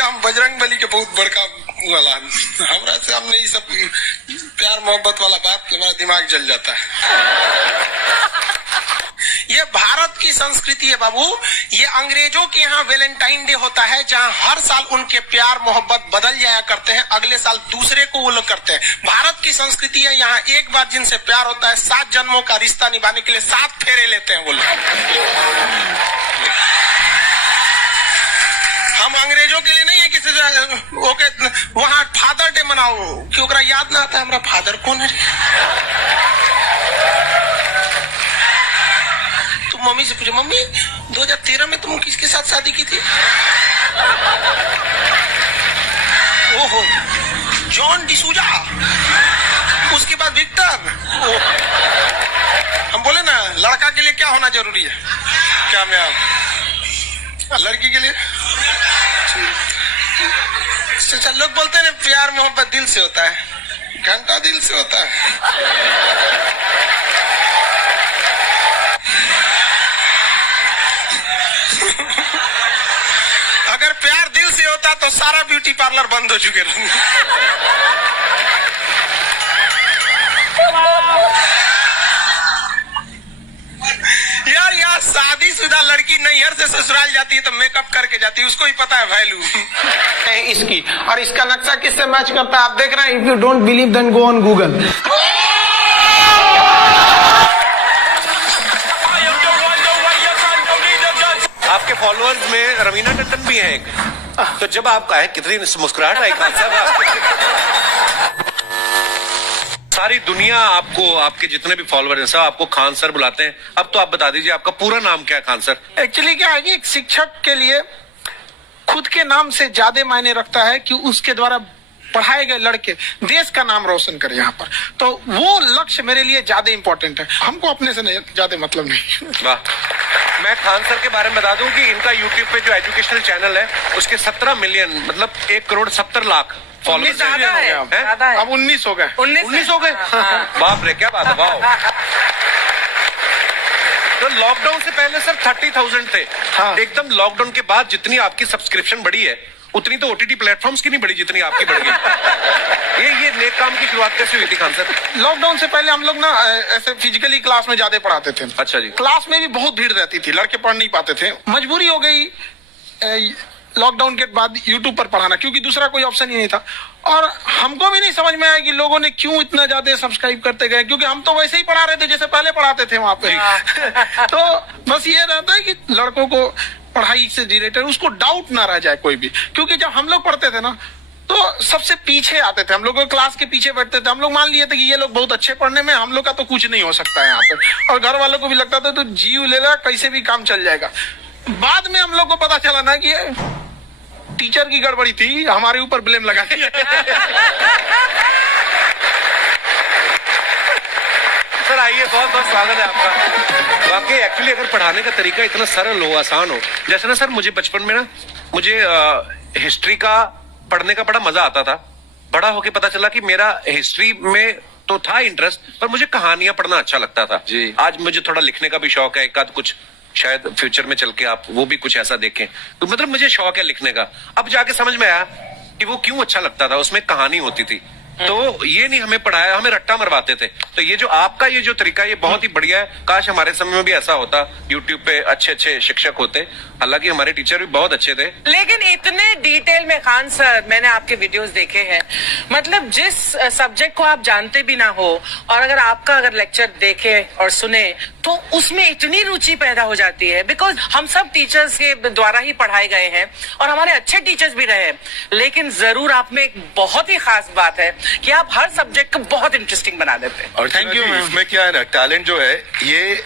भैया हम बजरंगबली के बहुत बड़का वाला हमरा से हमने ये सब प्यार मोहब्बत वाला बात हमारा दिमाग जल जाता है। ये भारत की संस्कृति है बाबू। ये अंग्रेजों के यहाँ वैलेंटाइन डे होता है, जहाँ हर साल उनके प्यार मोहब्बत बदल जाया करते हैं, अगले साल दूसरे को वो लोग करते हैं। भारत की संस्कृति है, यहाँ एक बार जिनसे प्यार होता है 7 जन्मों का रिश्ता निभाने के लिए 7 फेरे लेते हैं वो लोग। हम अंग्रेजों के लिए नहीं है किसी ओके वहाँ फादर डे मनाओ कि ओकरा याद ना आता है हमारा फादर कौन है। तुम मम्मी से पूछो, मम्मी 2013 में तुम किसके साथ शादी की थी? ओहो जॉन डिसूजा, उसके बाद विक्टर। हम बोले ना लड़का के लिए क्या होना जरूरी है, क्या मैं लड़की के लिए अच्छा लोग बोलते हैं ना प्यार मोहब्बत दिल से होता है, घंटा दिल से होता है। अगर प्यार दिल से होता तो सारा ब्यूटी पार्लर बंद हो चुके रहते। यार यार शादीशुदा लड़की नैहर से ससुराल जाती है तो मेकअप करके जाती है, उसको ही पता है वैल्यू इसकी। और इसका नक्शा किससे मैच करता है आप देख रहे हैं। If you don't believe then go on Google. आपके फॉलोअर्स में रवीना टंडन भी है एक, तो जब आप कहे कितनी मुस्कुराहट आई खान साहब। सारी दुनिया आपको, आपके जितने भी फॉलोअर हैं सब आपको खान सर बुलाते हैं। अब तो आप बता दीजिए आपका पूरा नाम क्या है खान सर? एक्चुअली क्या है कि एक शिक्षक के लिए खुद के नाम से ज्यादा मायने रखता है कि उसके द्वारा पढ़ाए गए लड़के देश का नाम रोशन करे यहाँ पर, तो वो लक्ष्य मेरे लिए ज्यादा इंपॉर्टेंट है। हमको अपने से नहीं ज्यादा मतलब नहीं। वाह। मैं खान सर के बारे में बता दूं कि इनका यूट्यूब पे जो एजुकेशनल चैनल है उसके 17 मिलियन मतलब 1 करोड़ 70 लाख फॉलोअर्स ज्यादा है। अब 19 हो गए। 19 हो गए। बाप रे क्या बात है। वाह। तो लॉकडाउन से पहले सर 30,000 थे। हाँ। एकदम लॉकडाउन के बाद जितनी आपकी सब्सक्रिप्शन बढ़ी है उतनी तो ओटीटी प्लेटफॉर्म्स की नहीं बढ़ी जितनी आपकी बढ़ गई। ये नेक काम की शुरुआत कैसे हुई थी खान सर? लॉकडाउन से पहले हम लोग ना ऐसे फिजिकली क्लास में ज्यादा पढ़ाते थे। अच्छा जी। क्लास में भी बहुत भीड़ रहती थी, लड़के पढ़ नहीं पाते थे। मजबूरी हो गई लॉकडाउन के बाद यूट्यूब पर पढ़ाना, क्योंकि दूसरा कोई ऑप्शन ही नहीं था। और हमको भी नहीं समझ में आया कि लोगों ने क्यों इतना ज्यादा सब्सक्राइब करते गए, क्योंकि हम तो वैसे ही पढ़ा रहे थे जैसे पहले पढ़ाते थे वहां पे। तो बस ये रहता है कि लड़कों को पढ़ाई से रिलेटेड उसको डाउट ना रह जाए कोई भी, क्योंकि जब हम लोग पढ़ते थे ना तो सबसे पीछे आते थे। हम लोग क्लास के पीछे बैठते थे। हम लोग मान लिए थे कि ये लोग बहुत अच्छे पढ़ने में, हम लोग का तो कुछ नहीं हो सकता है यहाँ पे। और घर वालों को भी लगता था तो जीव ले ला, कैसे भी काम चल जाएगा। बाद में हम लोग को पता चला ना कि टीचर की गड़बड़ी थी, हमारे ऊपर ब्लेम लगा दिया। सर आइए, बहुत बहुत स्वागत है आपका। वाकई एक्चुअली अगर पढ़ाने का तरीका इतना सरल हो, आसान हो, जैसे ना सर मुझे बचपन में ना मुझे हिस्ट्री का पढ़ने का बड़ा मजा आता था। बड़ा होके पता चला कि मेरा हिस्ट्री में तो था इंटरेस्ट, पर मुझे कहानियां पढ़ना अच्छा लगता था जी। आज मुझे थोड़ा लिखने का भी शौक है, एक आध कुछ शायद फ्यूचर में चल के आप वो भी कुछ ऐसा देखें, तो मतलब मुझे शौक है लिखने का। अब जाके समझ में आया कि वो क्यों अच्छा लगता था, उसमें कहानी होती थी। तो ये नहीं हमें पढ़ाया, हमें रट्टा मरवाते थे। तो ये जो आपका ये जो तरीका ये बहुत ही बढ़िया है। काश हमारे समय में भी ऐसा होता, यूट्यूब पे अच्छे अच्छे शिक्षक होते। हालांकि हमारे टीचर भी बहुत अच्छे थे, लेकिन इतने डिटेल में खान सर मैंने आपके वीडियोस देखे हैं, मतलब जिस सब्जेक्ट को आप जानते भी ना हो और अगर लेक्चर देखे और सुने तो उसमें इतनी रुचि पैदा हो जाती है। बिकॉज हम सब टीचर्स के द्वारा ही पढ़ाए गए हैं और हमारे अच्छे टीचर्स भी रहे, लेकिन जरूर आप में एक बहुत ही खास बात है कि आप हर सब्जेक्ट को बहुत इंटरेस्टिंग बना देते हैं। और थैंक यू। इसमें क्या है ना, टैलेंट जो है ये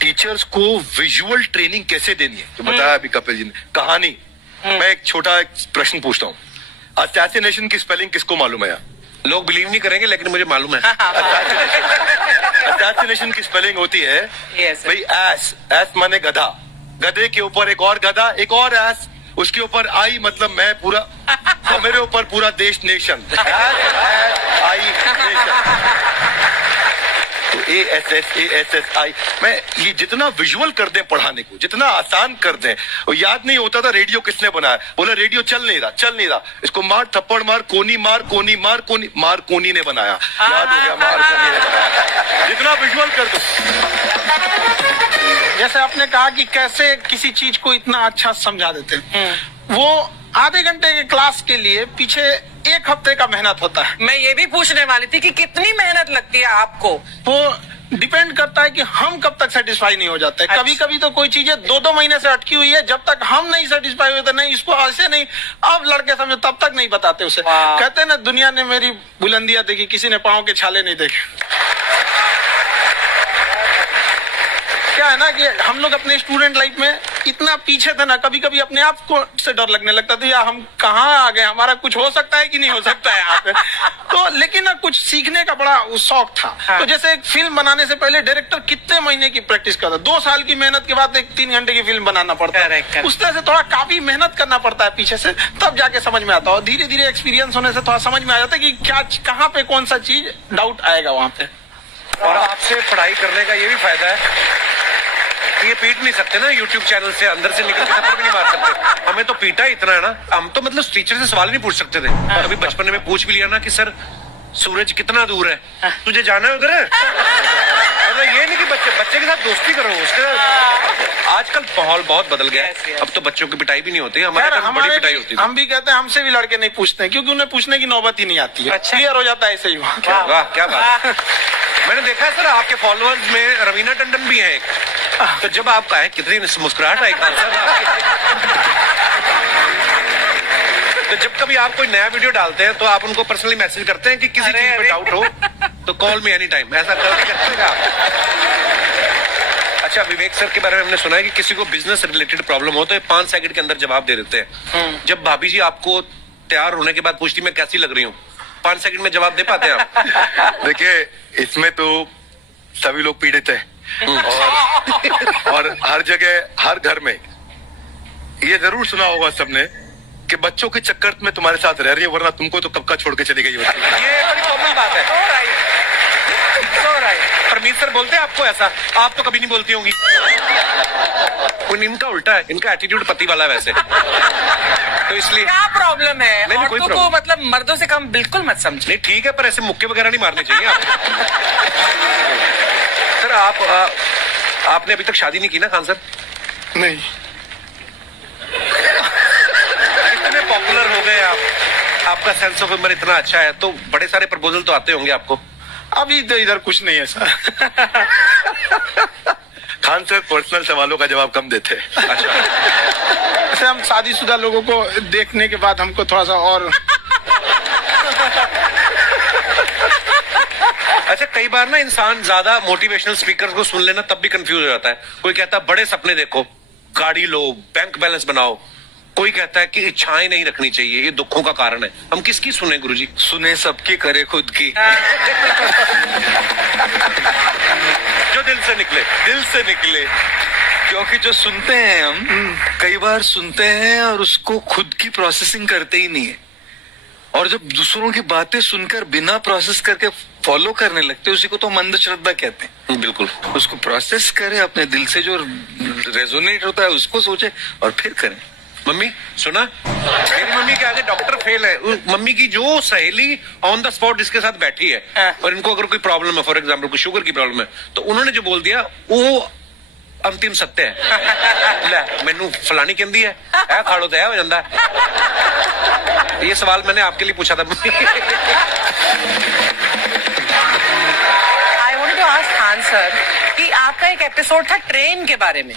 टीचर्स को विजुअल ट्रेनिंग कैसे देनी है, तो बताया अभी कपिल जी ने। कहानी, मैं एक छोटा प्रश्न पूछता हूँ, असैसिनेशन की स्पेलिंग किसको मालूम है? लोग बिलीव नहीं करेंगे लेकिन मुझे मालूम है। असैसिनेशन की स्पेलिंग होती है भाई एस। एस माने गधा, गधे के ऊपर एक और गधा, एक और एस, उसके ऊपर आई मतलब मैं पूरा, और मेरे ऊपर पूरा देश नेशन। आई नेशन। ASSASSI, मैं ये जितना विजुअल कर दें पढ़ाने को, जितना आसान कर दें। और याद नहीं होता था रेडियो किसने बनाया, बोला रेडियो चल नहीं रहा, इसको मार थप्पड़ मार, कोनी मार, कोनी मार, मार कोनी ने बनाया, याद हो गया, मार कोनी ने बनाया। जितना विजुअल कर दो। जैसे आपने कहा कि कैसे किसी चीज को इतना अच्छा समझा देते हैं, वो आधे घंटे के क्लास के लिए पीछे 1 हफ्ते का मेहनत होता है। मैं ये भी पूछने वाली थी कि कितनी मेहनत लगती है आपको। वो डिपेंड करता है कि हम कब तक सेटिस्फाई नहीं हो जाते। अच्छा। कभी कभी तो कोई चीजें 2-2 महीने से अटकी हुई है, जब तक हम नहीं सेटिस्फाई हुए तो नहीं, इसको ऐसे नहीं, अब लड़के समझो तब तक नहीं बताते उसे। वाह। कहते हैं ना, दुनिया ने मेरी बुलंदियां देखी, किसी ने पाँव के छाले नहीं देखे। क्या है ना कि हम लोग अपने स्टूडेंट लाइफ में इतना पीछे थे ना, कभी कभी अपने आप को से डर लगने लगता था, यार हम कहाँ आ गए, हमारा कुछ हो सकता है कि नहीं हो सकता है यहाँ पे। तो लेकिन ना कुछ सीखने का बड़ा शौक था। हाँ। तो जैसे एक फिल्म बनाने से पहले डायरेक्टर कितने महीने की प्रैक्टिस करता है, 2 साल की मेहनत के बाद एक 3 घंटे की फिल्म बनाना पड़ता है। Correct, correct। उस तरह से थोड़ा काफी मेहनत करना पड़ता है पीछे से, तब जाके समझ में आता है। और धीरे धीरे एक्सपीरियंस होने से थोड़ा समझ में आ जाता है कि क्या, कहाँ पे कौन सा चीज डाउट आएगा वहां पे। और आपसे पढ़ाई करने का ये भी फायदा है कि ये पीट नहीं सकते ना यूट्यूब चैनल से, अंदर से निकल के थप्पड़ भी नहीं मार सकते। हमें तो पीटा इतना है ना, हम तो मतलब टीचर से सवाल नहीं पूछ सकते थे। अभी बचपन में पूछ भी लिया ना कि सर सूरज कितना दूर है, तुझे जाना है उधर। मतलब ये नहीं कि बच्चे के साथ दोस्ती करो, उसके साथ। आजकल माहौल बहुत बदल गया है, अब तो बच्चों की पिटाई भी नहीं होती, हमारे टाइम बड़ी पिटाई होती थी। हम भी कहते हैं, हमसे भी लड़के नहीं पूछते हैं, क्योंकि उन्हें पूछने की नौबत ही नहीं आती है। अच्छा। क्लियर हो जाता है ऐसे ही वहाँ। वाह क्या बात है। मैंने देखा है सर आपके फॉलोअर्स में रवीना टंडन भी है एक, तो जब आप कहे कितनी मुस्कुराहट आई तो जब कभी आप कोई नया वीडियो डालते हैं तो आप उनको पर्सनली मैसेज करते हैं कि किसी चीज पे डाउट हो तो कॉल मी एनी टाइम, ऐसा करते हैं आप? अच्छा, विवेक सर के बारे में हमने सुना है कि किसी को बिजनेस रिलेटेड प्रॉब्लम हो तो ये 5 सेकंड के अंदर जवाब दे देते हैं। जब भाभी जी आपको तैयार होने के बाद पूछती मैं कैसी लग रही हूँ, 5 सेकंड में जवाब दे पाते हैं आप? देखिए, इसमें तो सभी लोग पीड़ित हैं और हर जगह, हर घर में ये जरूर सुना होगा सबने कि बच्चों के चक्कर में तुम्हारे साथ रह रही है, वरना तुमको तो कब का छोड़ के चली गई होती। ये बड़ी कॉमन बात है। परमीत सर बोलते हैं आपको ऐसा? आप तो कभी नहीं बोलती होंगी। इनका उल्टा है, इनका एटीट्यूड पति वाला है वैसे, तो इसलिए। क्या प्रॉब्लम है? नहीं, कोई औरतों को प्रॉब्लम। मतलब मर्दों से कम बिल्कुल मत समझे। नहीं ठीक है, पर ऐसे मुक्के वगैरह नहीं मारने चाहिए आपको। सर आपने अभी तक शादी नहीं की ना खान सर? नहीं, इतने पॉपुलर हो गए आप, आपका सेंस ऑफ ह्यूमर इतना अच्छा है, तो बड़े सारे प्रपोजल तो आते होंगे आपको। अभी तो इधर कुछ नहीं है सर। खान सर पर्सनल सवालों का जवाब कम देते हैं। अच्छा, ऐसे हम शादीशुदा लोगों को देखने के बाद हमको थोड़ा सा और अच्छा, कई बार ना इंसान ज्यादा मोटिवेशनल स्पीकर को सुन लेना तब भी कंफ्यूज हो जाता है। कोई कहता है बड़े सपने देखो, गाड़ी लो, बैंक बैलेंस बनाओ, कोई कहता है कि इच्छाएं नहीं रखनी चाहिए, ये दुखों का कारण है। हम किसकी सुने गुरुजी? सुने सबकी, करे खुद की। जो दिल से निकले। दिल से निकले, क्योंकि जो सुनते हैं हम कई बार सुनते हैं और उसको खुद की प्रोसेसिंग करते ही नहीं है, और जब दूसरों की बातें सुनकर बिना प्रोसेस करके फॉलो करने लगते हैं, उसी को तो मंद श्रद्धा कहते हैं। बिल्कुल। उसको प्रोसेस करें, अपने दिल से जो रेजोनेट होता है उसको सोचे और फिर करें। मम्मी सुना, मेरी मम्मी के आगे डॉक्टर फेल है। मम्मी की जो सहेली ऑन द स्पॉट जिसके साथ बैठी है और इनको अगर कोई प्रॉब्लम है, फॉर एग्जाम्पल कोई शुगर की प्रॉब्लम है, तो उन्होंने जो बोल दिया वो अंतिम सत्य है। ले मैनू फलानी कहती है खाड़ो तो हो जाता है। ये सवाल मैंने आपके लिए पूछा था। I want to ask Khan sir कि आपका एक एपिसोड था ट्रेन के बारे में,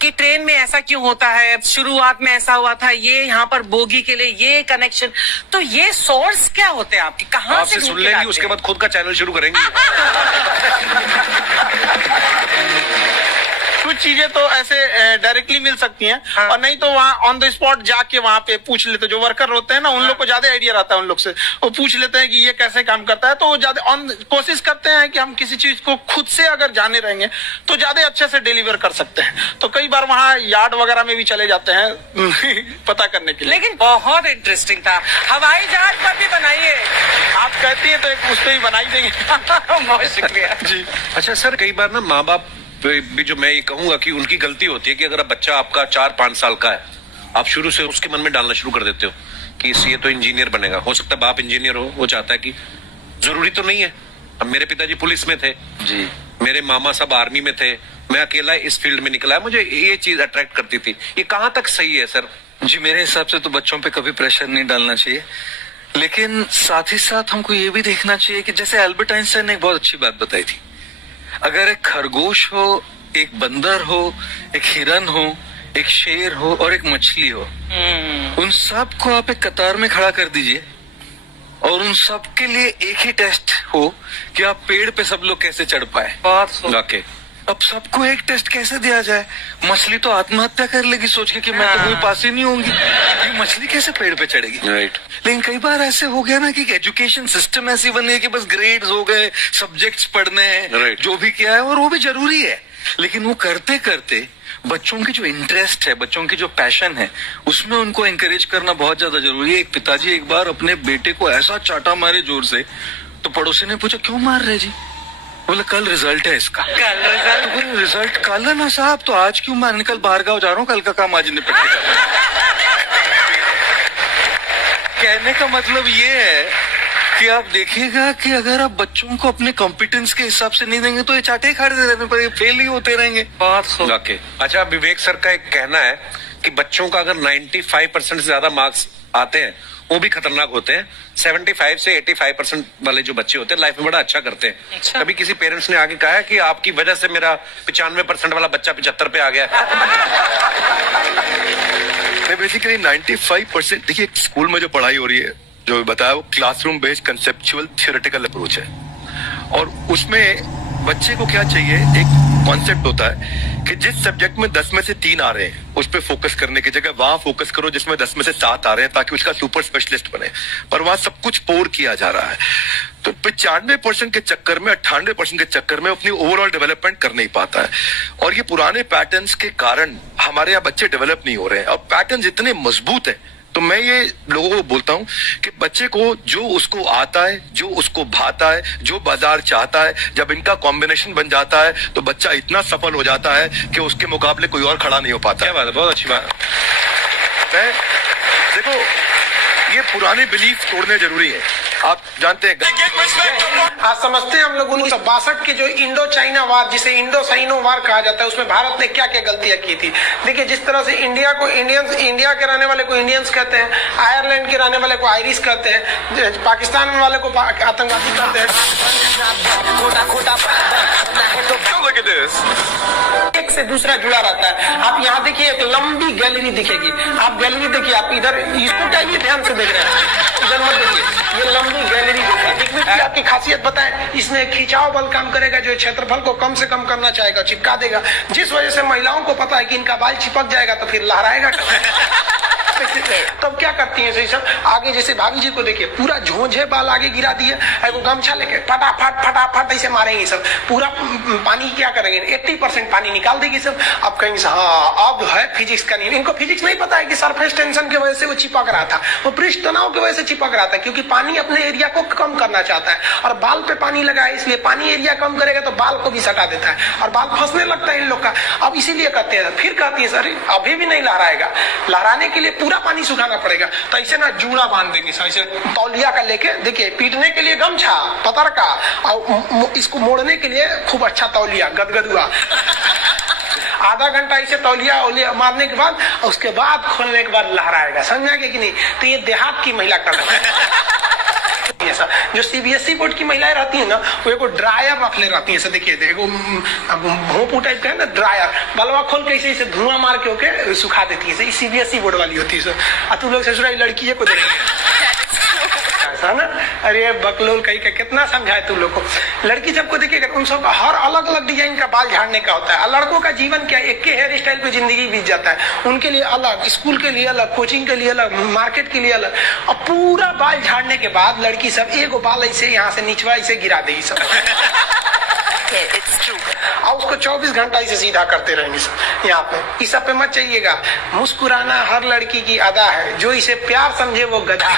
कि ट्रेन में ऐसा क्यों होता है, शुरुआत में ऐसा हुआ था, ये यहाँ पर बोगी के लिए ये कनेक्शन, तो ये सोर्स क्या होते हैं आपके, कहाँ से आपसे ढूंढ सुन के लेंगी, लाते उसके हैं? बाद खुद का चैनल शुरू करेंगी। कुछ चीजें तो ऐसे डायरेक्टली मिल सकती हैं, और नहीं तो वहाँ ऑन द स्पॉट जाके वहाँ पे पूछ लेते, जो वर्कर होते हैं ना, उन लोग को ज्यादा आइडिया रहता है उन लोग से, वो पूछ लेते हैं कि ये कैसे काम करता है, तो वो ज्यादा कोशिश करते हैं कि हम किसी चीज को खुद से अगर जाने रहेंगे तो ज्यादा अच्छे से डिलीवर कर सकते हैं। तो कई बार वहाँ यार्ड वगैरह में भी चले जाते हैं पता करने के लिए। लेकिन बहुत इंटरेस्टिंग था। हवाई जहाज पर भी बनाइए। आप कहती हैं तो एक उस पर ही बनाई देंगे। बहुत शुक्रिया जी। अच्छा सर, कई बार ना माँ बाप भी, जो मैं ये कहूंगा कि उनकी गलती होती है कि अगर बच्चा आपका 4-5 साल का है, आप शुरू से उसके मन में डालना शुरू कर देते हो कि ये तो इंजीनियर बनेगा। हो सकता है बाप इंजीनियर हो, वो चाहता है कि जरूरी तो नहीं है। अब मेरे पिताजी पुलिस में थे जी, मेरे मामा सब आर्मी में थे, मैं अकेला इस फील्ड में निकला है, मुझे ये चीज अट्रैक्ट करती थी। ये कहाँ तक सही है सर? जी मेरे हिसाब से तो बच्चों पे कभी प्रेशर नहीं डालना चाहिए, लेकिन साथ ही साथ हमको ये भी देखना चाहिए कि जैसे एल्बर्ट आइंस्टाइन ने एक बहुत अच्छी बात बताई थी, अगर एक खरगोश हो, एक बंदर हो, एक हिरन हो, एक शेर हो और एक मछली हो, उन सब को आप एक कतार में खड़ा कर दीजिए और उन सब के लिए एक ही टेस्ट हो कि आप पेड़ पे सब लोग कैसे चढ़ पाए। बहुत वाकई अब सबको एक टेस्ट कैसे दिया जाए? मछली तो आत्महत्या कर लेगी सोच के कि मैं तो कोई पास ही नहीं होंगी, ये मछली कैसे पेड़ पे चढ़ेगी? राइट। लेकिन कई बार ऐसे हो गया ना कि एजुकेशन सिस्टम ऐसी बनी है कि बस ग्रेड्स हो गए, सब्जेक्ट्स पढ़ने हैं, Right. जो भी किया है, और वो भी जरूरी है, लेकिन वो करते करते बच्चों की जो इंटरेस्ट है, बच्चों की जो पैशन है, उसमें उनको एनकरेज करना बहुत ज्यादा जरूरी है। एक पिताजी एक बार अपने बेटे को ऐसा चाटा मारे जोर से, तो पड़ोसी ने पूछा क्यों मार रहे जी? बोला कल रिजल्ट है इसका। कल रिजल्ट? बोले रिजल्ट कल है ना साहब, तो आज क्यों मारने? कल बाहर गाँव जा रहा हूँ, कल का काम आज निपट के कहने का मतलब ये है कि आप देखिएगा कि अगर आप बच्चों को अपने कॉम्पिटेंस के हिसाब से नहीं देंगे तो ये चाटे खा रहने पर फेल ही होते रहेंगे। बहुत वाकई। अच्छा, विवेक सर का एक कहना है कि बच्चों का अगर 95% से ज्यादा मार्क्स आते हैं वो भी खतरनाक होते हैं। 75 से 85% वाले जो बच्चे होते हैं लाइफ में बड़ा अच्छा करते हैं। अच्छा। कभी किसी पेरेंट्स ने आगे कहा है कि आपकी वजह से मेरा 95% वाला बच्चा 75 पे आ गया? बेसिकली 95%, देखिए स्कूल में जो पढ़ाई हो रही है, जो बताया, वो classroom based conceptual theoretical approach है, और उसमें बच्चे को क्या चाहिए, एक कॉन्सेप्ट होता है कि जिस सब्जेक्ट में 10 में से 3 आ रहे हैं उस पर फोकस करने की जगह वहां फोकस करो जिसमें 10 में से 7 आ रहे हैं, ताकि उसका सुपर स्पेशलिस्ट बने। पर वहां सब कुछ पोर किया जा रहा है, तो 95% के चक्कर में, 98% के चक्कर में अपनी ओवरऑल डेवलपमेंट कर नहीं पाता है। और ये पुराने पैटर्न्स के कारण हमारे यहाँ बच्चे डेवलप नहीं हो रहे हैं, और पैटर्न्स इतने मजबूत हैं। तो मैं ये लोगों को बोलता हूं कि बच्चे को जो उसको आता है, जो उसको भाता है, जो बाजार चाहता है, जब इनका कॉम्बिनेशन बन जाता है तो बच्चा इतना सफल हो जाता है कि उसके मुकाबले कोई और खड़ा नहीं हो पाता। क्या बात है, बहुत अच्छी बात। मैं देखो, ये पुराने बिलीफ तोड़ने जरूरी है। आप जानते हैं आज समझते हैं हम लोग 1962 के जो इंडो चाइना वार, जिसे इंडो साइनो वार कहा जाता है, उसमें भारत ने क्या क्या गलतियां की थी। देखिए, जिस तरह से इंडिया को इंडियंस, इंडिया के रहने वाले को इंडियंस कहते हैं, आयरलैंड के रहने वाले को आयरिश कहते हैं, पाकिस्तान वाले को आतंकवादी कहते हैं। एक से दूसरा जुड़ा रहता है। आप यहाँ देखिए, एक लंबी गैलरी दिखेगी, आप गैलरी देखिए, आप इधर इसको क्या ये ध्यान से देख रहे हैं, इधर मत देखिए, ये लंबी गैलरी देखिए। आपकी खासियत बताएं, इसमें खिंचाव बल काम करेगा, जो क्षेत्रफल को कम से कम करना चाहेगा, चिपका देगा, जिस वजह से महिलाओं को पता है कि इनका बाल चिपक जाएगा तो फिर लहराएगा। तब क्या करती है सब आगे, जैसे भाभी जी को देखिए, पूरा झोंझे बाल आगे गिरा दिए, वो गमछा लेके फटाफट फटाफट ऐसे मारेंगे सब, पूरा पानी क्या करेंगे, 80% पानी निकाल देगी सब। अब कहीं हाँ, अब है फिजिक्स का नियम। इनको फिजिक्स नहीं पता है कि सरफेस टेंशन की वजह से वो चिपक रहा था, वो पृष्ठ तनाव की वजह से चिपक रहा था, क्योंकि पानी अपने एरिया को कम करना चाहता है, और बाल पे पानी लगा है, इसलिए पानी एरिया कम करेगा तो बाल को भी सटा देता है, और बाल फंसने लगता है इन लोग का। अब इसीलिए कहते हैं, फिर कहती है सर अभी भी नहीं लहराएगा, लहराने के लिए पूरा पानी सुखाना पड़ेगा, तो ऐसे ना जूड़ा बांध देंगे सर, ऐसे तौलिया का लेके, देखिए पीटने के लिए गमछा पतर का, और इसको मोड़ने के लिए खूब अच्छा तौलिया गदगदुआ। आधा घंटा ऐसे तौलिया मारने के बाद, उसके बाद खोलने के बाद लहराएगा, समझा कि नहीं? तो ये देहात की महिला कर रही है। जो सीबीएसई बोर्ड की महिलाएं रहती है ना, वो एक ड्रायर रख ले रहती है, ऐसे देखिए, देखो भोंपू टाइप का है ना ड्रायर, बलवा खोल के ऐसे धुआं मार के होके सुखा देती है, सीबीएसई बोर्ड वाली होती है। तू लोग ससुराल लड़की को देखेंगे है ना। अरे बकलोल कहीं का कितना समझाए तू लोग को। लड़की सबको देखिएगा उन सब हर अलग अलग डिजाइन का बाल झाड़ने का होता है। लड़कों का जीवन क्या, एक के हेयर स्टाइल पे जिंदगी बीत जाता है। उनके लिए अलग, स्कूल के लिए अलग, कोचिंग के लिए अलग, मार्केट के लिए अलग। अब पूरा बाल झाड़ने के बाद लड़की सब एक बाल ऐसे यहाँ से निचवा ऐसे गिरा देगी सब। It's true. और उसको 24 घंटा इसे सीधा करते रहेंगे सब यहाँ पे। इस सब पे मत चाहिएगा। मुस्कुराना हर लड़की की अदा है, जो इसे प्यार समझे वो गधा।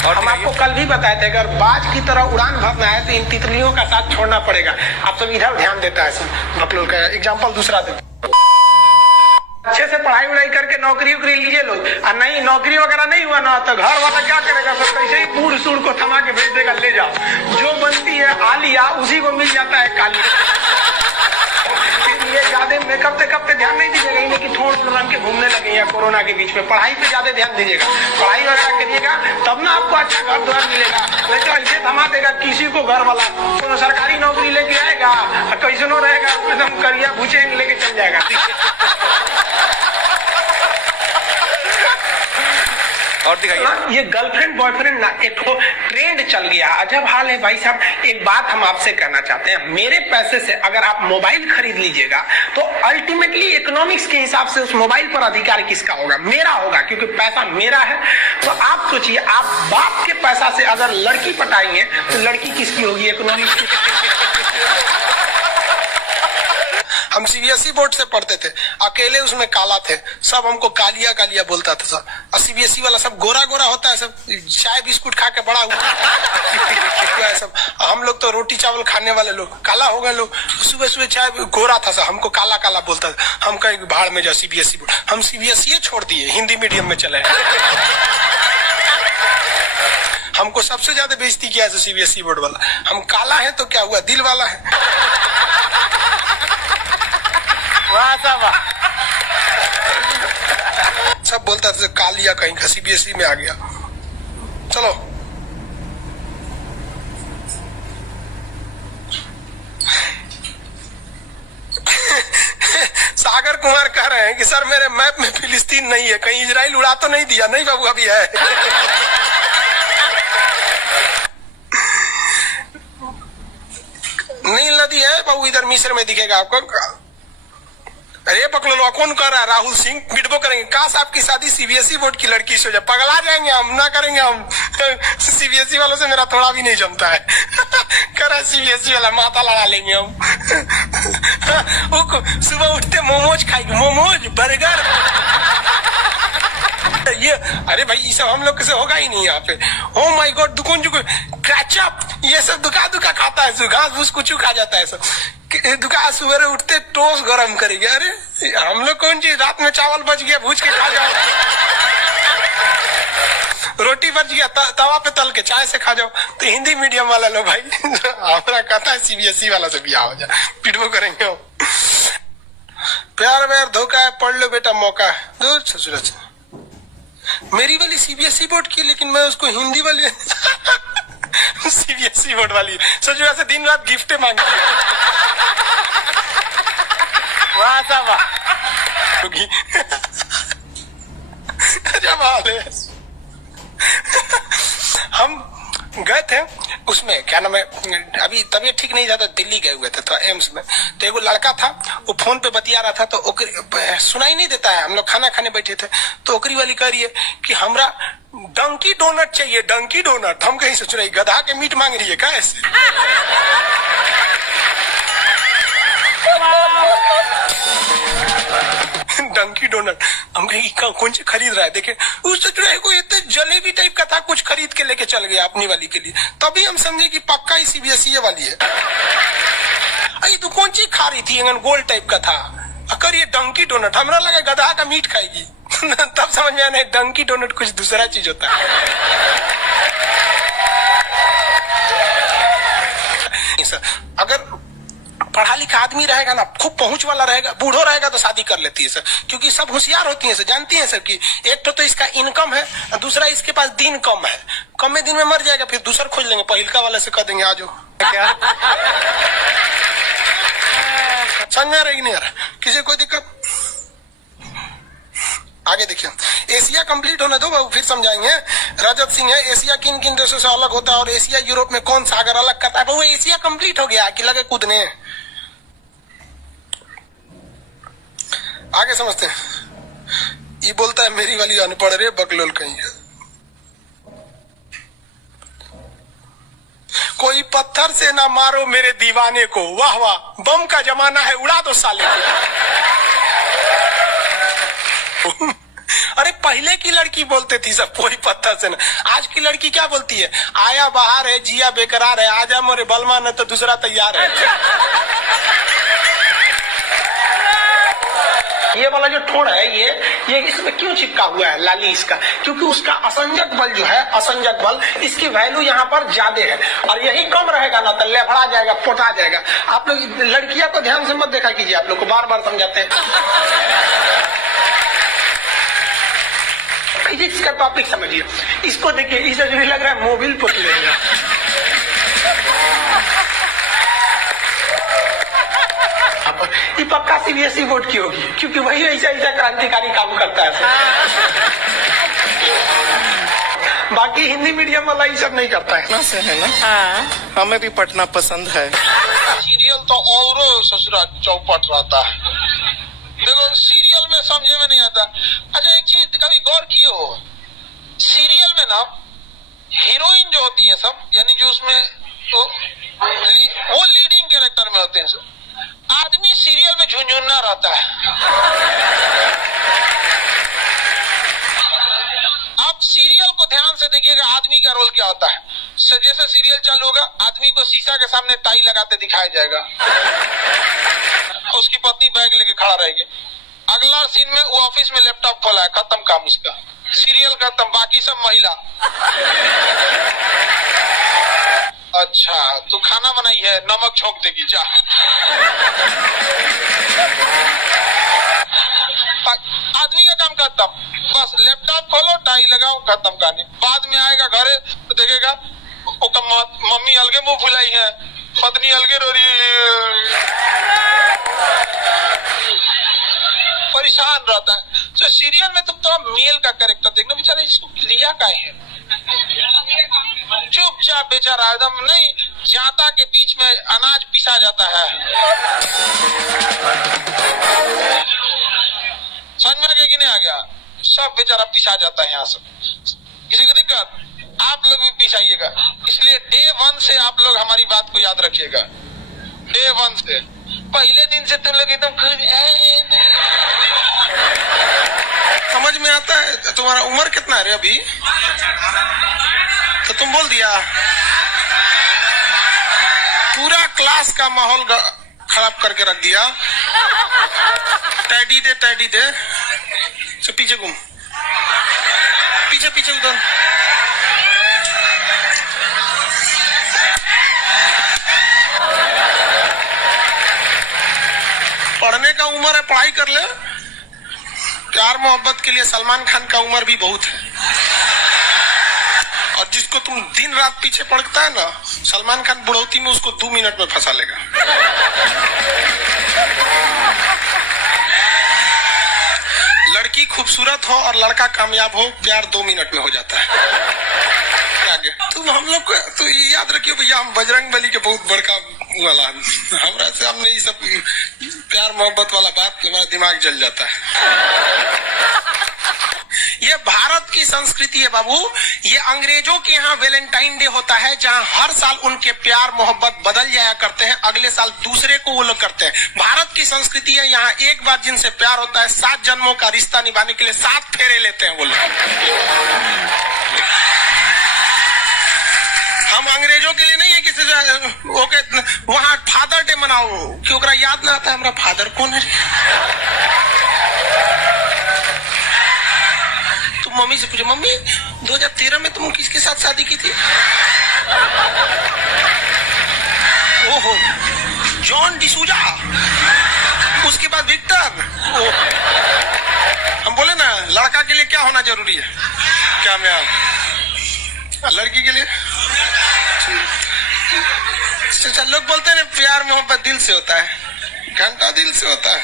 और हम आपको कल भी बताए थे, अगर बाज की तरह उड़ान भरना है तो इन तितलियों का साथ छोड़ना पड़ेगा। आप सब इधर ध्यान देता है सब। बकलोल का एग्जाम्पल दूसरा दे। अच्छे से पढ़ाई उड़ाई करके नौकरी उकरी लीजिए लोग, और नहीं नौकरी वगैरह नहीं हुआ ना तो घर वाला क्या करेगा, सब कैसे ही बूढ़ सूढ़ को थमा के भेज देगा, ले जाओ। जो बनती है आलिया उसी को मिल जाता है काली। ये ज्यादा मेकअप टेकअप पे ध्यान नहीं दीजिएगा, इन्हें कि थोड़ रंग के घूमने लगे या कोरोना के बीच में। पढ़ाई पे ज्यादा ध्यान दीजिएगा, पढ़ाई वगैरह करिएगा तब ना आपको अच्छा घर द्वार मिलेगा। नहीं तो ऐसे थमा देगा किसी को घर वाला, तो सरकारी नौकरी लेके आएगा कैसे नो रहेगा, एकदम करिया भूचे लेके चल जाएगा। और दिखाइए। ये गर्लफ्रेंड बॉयफ्रेंड ना एक ट्रेंड चल गया, अजब हाल है भाई साहब। एक बात हम आपसे कहना चाहते हैं, मेरे पैसे से अगर आप मोबाइल खरीद लीजिएगा तो अल्टीमेटली इकोनॉमिक्स के हिसाब से उस मोबाइल पर अधिकार किसका होगा, मेरा होगा, क्योंकि पैसा मेरा है। तो आप सोचिए, आप बाप के पैसा से अगर लड़की पटाएंगे तो लड़की किसकी होगी, इकोनॉमिक्स की। हम सीबीएसई बोर्ड से पढ़ते थे, अकेले उसमें काला थे, सब हमको कालिया कालिया बोलता था सब। और सीबीएसई वाला सब गोरा गोरा होता है, सब चाय बिस्कुट खा के बड़ा हुआ है सब। हम लोग तो रोटी चावल खाने वाले लोग, काला हो गए लोग। सुबह सुबह चाय गोरा था सब, हमको काला काला बोलता था। हम कहीं भाड़ में जाओ सीबीएसई बोर्ड, हम सीबीएसई छोड़ दिए, हिंदी मीडियम में चले। हमको सबसे ज्यादा बेइज्जती किया है सीबीएसई बोर्ड वाला। हम काला है तो क्या हुआ, दिल वाला है। सब बोलता था कालिया कहीं का, सीबीएसई में आ गया। चलो सागर कुमार कह रहे हैं कि सर मेरे मैप में फिलिस्तीन नहीं है, कहीं इजराइल उड़ा तो नहीं दिया। नहीं बाबू, अभी है। नील नदी है बाबू, इधर मिस्र में दिखेगा आपको। अरे बकलोल कौन कर रहा है, राहुल सिंह बिडबो करेंगे। काश आपकी शादी सीबीएसई बोर्ड की लड़की से हो जाए, पगला जाएंगे हम, ना करेंगे हम। सीबीएसई वालों से मेरा थोड़ा भी नहीं जमता है। कर सीबीएसई वाला माथा लड़ा लेंगे हम। सुबह उठते मोमोज खाएंगे, मोमोज बर्गर। ये अरे भाई ये सब हम लोग से होगा ही नहीं यहाँ पे। ओ माय गॉड, दुकान जो क्रैचअप ये सब दुका खाता है, घास फूस कुछ खा जाता है सब। दुकान सुबह उठते टोस्ट गरम करेंगे। अरे हम लोग कौन चीज, रात में चावल बच गया भूज के खा जाओ, रोटी बच गया तवा पे तल के चाय से खा जाओ। तो हिंदी मीडियम वाला लो भाई, हमारा कहता है सीबीएसई वाला से बिया हो जाए, पिटबो करेंगे हम। प्यार व्यार धोखा है, पढ़ लो बेटा मौका है। दूर ससुर मेरी वाली सीबीएसई बोर्ड की, लेकिन मैं उसको हिंदी वाली सीबीएसई बोर्ड वाली ससुर से दिन रात गिफ्टे मांगती है। हम गए थे उसमें, क्या नाम है, अभी तबीयत ठीक नहीं था तो दिल्ली गए हुए थे, तो एम्स में। तो एगो लड़का था, वो फोन पे बतिया रहा था, तो सुनाई नहीं देता है। हम लोग खाना खाने बैठे थे, तो ओकरी वाली कह रही है कि हमरा डंकी डोनट चाहिए, डंकी डोनट। हम कहीं सोच रहे गधा के मीट मांग रही है क्या ऐसे। डंकी डोनट। हम कहीं कौन से खरीद रहा है, देखे उस सोच रहे कोई इतने जलेबी टाइप का था, कुछ खरीद के लेके चल गया अपनी वाली के लिए। तभी हम समझे कि पक्का ही सीबीएसई वाली है। अरे तू कौन चीज खा रही थी, गोल टाइप का था, अगर ये डंकी डोनट। हमरा लगा गधा का मीट खाएगी। तब समझ में आया डंकी डोनट कुछ दूसरा चीज होता है। अगर पढ़ा लिखा आदमी रहेगा ना, खूब पहुंच वाला रहेगा, बूढ़ो रहेगा तो शादी कर लेती है सर, क्योंकि सब होशियार होती है सर, जानती है सर कि एक तो इसका इनकम है, दूसरा इसके पास दिन कम है, कम में दिन में मर जाएगा, फिर दूसरा खोज लेंगे, पहिलका वाले से कह देंगे आ जाओ। क्या समझ में आ रहा है कि नहीं आ रहा, किसी कोई दिक्कत आगे आगे देखिए, एशिया कंप्लीट होने दो, फिर समझाएंगे। रजत सिंह है, एशिया किन किन देशों से अलग होता है और एशिया यूरोप में कौन सागर अलग करता है? वो एशिया कंप्लीट हो गया कि लगे कूदने? आगे समझते हैं। ये बोलता है मेरी वाली अनपढ़ रे बकलोल कहीं है। कोई पत्थर से ना मारो मेरे दीवाने को, वाह वाह, बम का जमाना है, उड़ा दो साले को। अरे पहले की लड़की बोलते थी सब कोई पत्थर से ना, आज की लड़की क्या बोलती है? आया बाहर है, जिया बेकरार है, आजा मोरे बलमा न तो दूसरा तैयार है। ये वाला जो ठोड़ है ये इसमें क्यों चिपका हुआ है लाली इसका? क्योंकि उसका असंजक बल जो है, असंजक बल, इसकी वैल्यू यहाँ पर ज्यादा है और यही कम रहेगा ना तो लेफड़ा जाएगा, पोटा जाएगा। आप लोग लड़कियां को ध्यान से मत देखा कीजिए, आप लोग को बार बार समझाते हैं। इसका टॉपिक समझिए, इसको देखिए, इसे जो लग रहा है मोबिल पुट लेगा। ये पक्का सीबीएसई बोर्ड की होगी, क्योंकि वही ऐसा ऐसा क्रांतिकारी काम करता है। बाकी हिंदी मीडियम वाला ये सब नहीं करता है। से है ना, हमें भी पढ़ना पसंद है। सीरियल तो और ससुरा चौपट रहता है। देखो सीरियल में समझे में नहीं आता। अच्छा एक चीज कभी गौर किए हो, सीरियल में ना हीरोइन जो होती है सब, यानी जो उसमें तो वो लीडिंग कैरेक्टर में होते हैं सब। आदमी सीरियल में झुंझुन्ना रहता है। आप सीरियल को ध्यान से देखिएगा, आदमी का रोल क्या होता है। जैसे सीरियल चालू होगा, आदमी को शीशा के सामने टाई लगाते दिखाया जाएगा, उसकी पत्नी बैग लेके खड़ा रहेगी। अगला सीन में वो ऑफिस में लैपटॉप खोला है, खत्म काम इसका, सीरियल खत्म, बाकी सब महिला। अच्छा तू खाना बनाई है, नमक छोंक देगी जा। आदमी का काम खत्म, बस लैपटॉप खोलो, टाई लगाओ, खत्म कहानी। बाद में आएगा घरे तो देखेगा मम्मी अलगे मुंह फुलाई है, पत्नी अलगे रो रही, परेशान रहता है। तो सीरियल में तुम तो मेल का कैरेक्टर देखना, बेचारा इसको लिया क्या है, चुपचाप बेचारा एकदम नहीं, जाता के बीच में अनाज पिसा जाता है। समझ में आ गया कि नहीं आ गया? सब बेचारा पिसा जाता है यहाँ से। किसी को दिक्कत? आप लोग भी पिसाइएगा। इसलिए डे 1 से आप लोग हमारी बात को याद रखिएगा। डे 1 से, पहले दिन से तुम लोग एकदम समझ में आता है। तुम्हारा उम्र कितना है रे अभी? तो तुम बोल दिया, पूरा क्लास का माहौल खराब करके रख दिया। टैडी दे, टैडी दे, तो पीछे घूम, पीछे पीछे उधर। पढ़ने का उम्र है, पढ़ाई कर ले। प्यार मोहब्बत के लिए सलमान खान का उम्र भी बहुत है, और जिसको तुम दिन रात पीछे पड़ता है ना, सलमान खान बुढ़ौती में उसको 2 मिनट में फंसा लेगा। लड़की खूबसूरत हो और लड़का कामयाब हो, प्यार 2 मिनट में हो जाता है। आगे तुम हम लोग को तो याद रखियो भैया, हम बजरंग बली के बहुत बड़का वाला, हमरा से हमने ये सब प्यार मोहब्बत वाला बात, हमारा दिमाग जल जाता है। ये भारत की संस्कृति है बाबू। ये अंग्रेजों के यहाँ वैलेंटाइन डे होता है, जहाँ हर साल उनके प्यार मोहब्बत बदल जाया करते हैं, अगले साल दूसरे को वो लोग करते हैं। भारत की संस्कृति है, यहाँ एक बार जिनसे प्यार होता है, 7 जन्मों का रिश्ता निभाने के लिए 7 फेरे लेते हैं वो लोग। हम अंग्रेजों के लिए नहीं है किसी ओके वहां फादर डे मनाओ, कि ओकरा याद ना आता है हमारा फादर कौन है। तुम मम्मी से पूछो, मम्मी 2013 में तुम किसके साथ शादी की थी? ओहो, जॉन डिसूजा, उसके बाद विक्टर। हम बोले ना, लड़का के लिए क्या होना जरूरी है? क्या मैं लड़की के लिए? अच्छा, लोग बोलते हैं प्यार मोहब्बत दिल से होता है, घंटा दिल से होता है।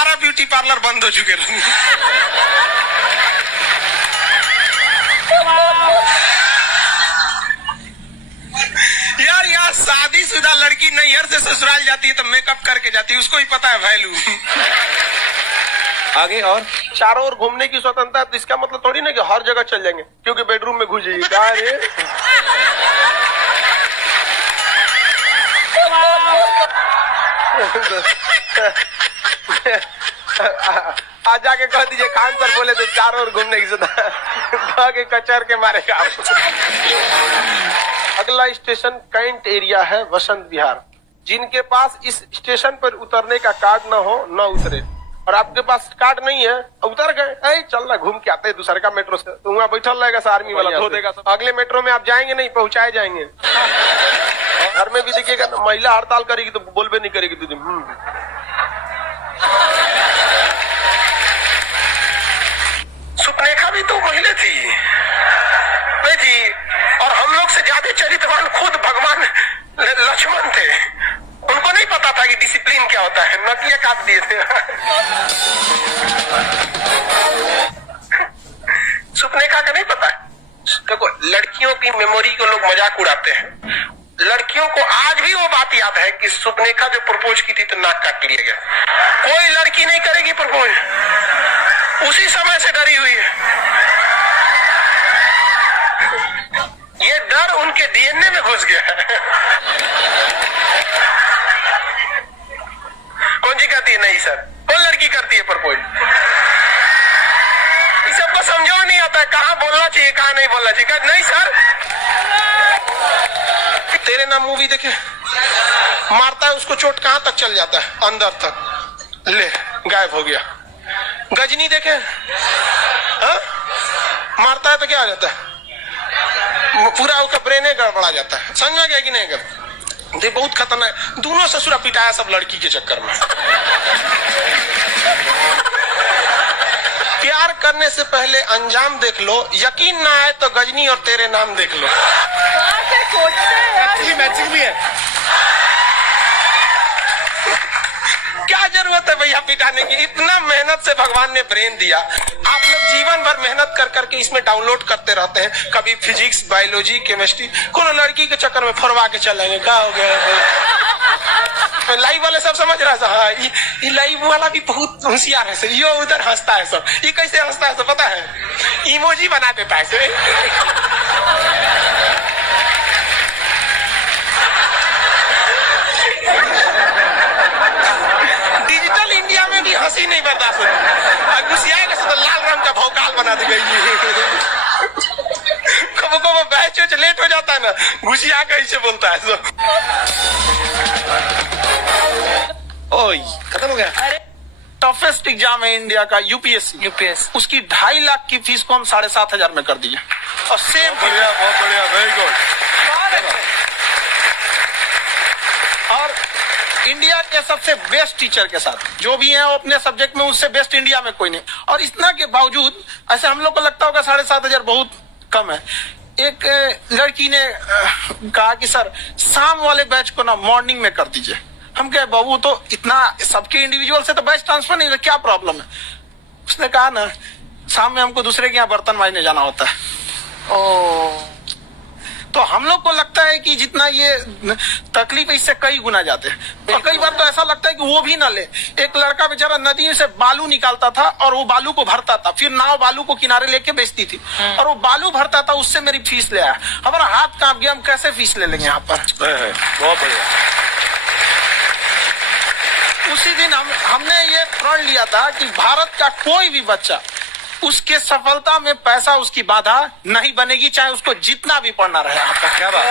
सारा ब्यूटी पार्लर बंद हो चुके रहेंगे। यार यहाँ शादीशुदा लड़की नैहर से ससुराल जाती है तो मेकअप करके जाती है, उसको ही पता है वैल्यू। आगे और चारों ओर घूमने की स्वतंत्रता है, तो इसका मतलब थोड़ी ना कि हर जगह चल जाएंगे क्योंकि बेडरूम में घुस जाइए। क्या रे आज जाके कह दीजिए खान सर बोले थे चारों ओर घूमने की स्वतंत्रता के कचर के मारेगा आपको। अगला स्टेशन कैंट एरिया है, वसंत विहार। जिनके पास इस स्टेशन पर उतरने का कार्ड न हो न उतरे, और आपके पास कार्ड नहीं है उतर गए, चल रहा घूम के आते हैं दूसरे का मेट्रो से, तो वहाँ बैठल रहेगा आर्मी वाला धो देगा। अगले मेट्रो में आप जाएंगे नहीं, पहुंचाए जाएंगे। घर में भी देखिएगा ना, महिला हड़ताल करेगी तो बोलबे नहीं करेगी दीदी। सुपनेखा भी तो महिला थी, नहीं थी? और हम लोग से ज्यादा चरित्रवान खुद भगवान लक्ष्मण थे। उनको नहीं पता था कि डिसिप्लिन क्या होता है, नकिया काट दिए थे। सुपनेखा का नहीं पता। देखो लड़कियों की मेमोरी को लोग मजाक उड़ाते हैं, लड़कियों को आज भी वो बात याद है कि सुपनेखा जो प्रपोज की थी तो नाक काट लिया गया। कोई लड़की नहीं करेगी प्रपोज, उसी समय से डरी हुई है। ये डर उनके डीएनए में घुस गया है। कौन जी कहती है नहीं सर, कौन लड़की करती है प्रपोज? इस सबको समझो नहीं आता है कहाँ बोलना चाहिए कहाँ नहीं बोलना चाहिए। नहीं सर, तेरे नाम मूवी देखे, मारता है उसको चोट कहाँ तक चल जाता है, अंदर तक, ले गायब हो गया। गजनी देखे, हा? मारता है तो क्या हो जाता है, पूरा उसका ब्रेन गड़बड़ा जाता है। समझ में गया कि नहीं? ये बहुत खतरनाक, दोनों ससुरा पिटाया सब लड़की के चक्कर में। प्यार करने से पहले अंजाम देख लो, यकीन ना आए तो गजनी और तेरे नाम देख लो। मैचिंग भी है। क्या जरूरत है भैया पिटाने की? इतना मेहनत से भगवान ने ब्रेन दिया, आप लोग जीवन भर मेहनत कर करके इसमें डाउनलोड करते रहते हैं, कभी फिजिक्स, बायोलॉजी, केमिस्ट्री। कोनो लड़की के चक्कर में फरवा के चलेंगे, क्या हो गया? लाइव वाले सब समझ रहा है, हाँ ये लाइव वाला भी बहुत होशियार है सर, ये उधर हंसता है सब। ये कैसे हंसता है सब पता है? इमोजी बना देता है सर। डिजिटल इंडिया में भी हंसी नहीं बर्दाश्त होती, गुस्सियाएगा तो लाल रंग का भौकाल बना दी गई। कबो कबो बैच लेट हो जाता है ना, गुस्सिया कैसे बोलता है सब। ओए खत्म हो गया। टफेस्ट एग्जाम है इंडिया का, यूपीएससी। उसकी 2.5 लाख की फीस को हम 7,500 में कर दिए, और सेम। बढ़िया, बहुत बढ़िया, वेरी गुड। और इंडिया के सबसे बेस्ट टीचर के साथ जो भी हैं वो अपने सब्जेक्ट में उससे बेस्ट इंडिया में कोई नहीं। और इतना के बावजूद ऐसे हम लोग को लगता होगा 7,500 बहुत कम है। एक लड़की ने कहा कि सर शाम वाले बैच को ना मॉर्निंग में कर दीजिए। हम कहे बाबू तो इतना सबके इंडिविजुअल से तो बैच ट्रांसफर नहीं, क्या प्रॉब्लम है? उसने कहा ना शाम में हमको दूसरे के यहाँ बर्तन मांजने जाना होता है। तो हम लोग को लगता है कि जितना ये तकलीफ इससे कई गुना ज्यादा है। और कई बार तो ऐसा लगता है कि वो भी ना ले। एक लड़का बेचारा नदी से बालू निकालता था और वो बालू को भरता था, फिर नाव बालू को किनारे लेके बेचती थी, और वो बालू भरता था, उससे मेरी फीस ले आया। हमारा हाथ कांप गया, हम कैसे फीस ले लेंगे यहाँ पर? बहुत बढ़िया। उसी दिन हमने ये प्रण लिया था कि भारत का कोई भी बच्चा उसके सफलता में पैसा उसकी बाधा नहीं बनेगी, चाहे उसको जितना भी पढ़ना रहे। आपका क्या बात।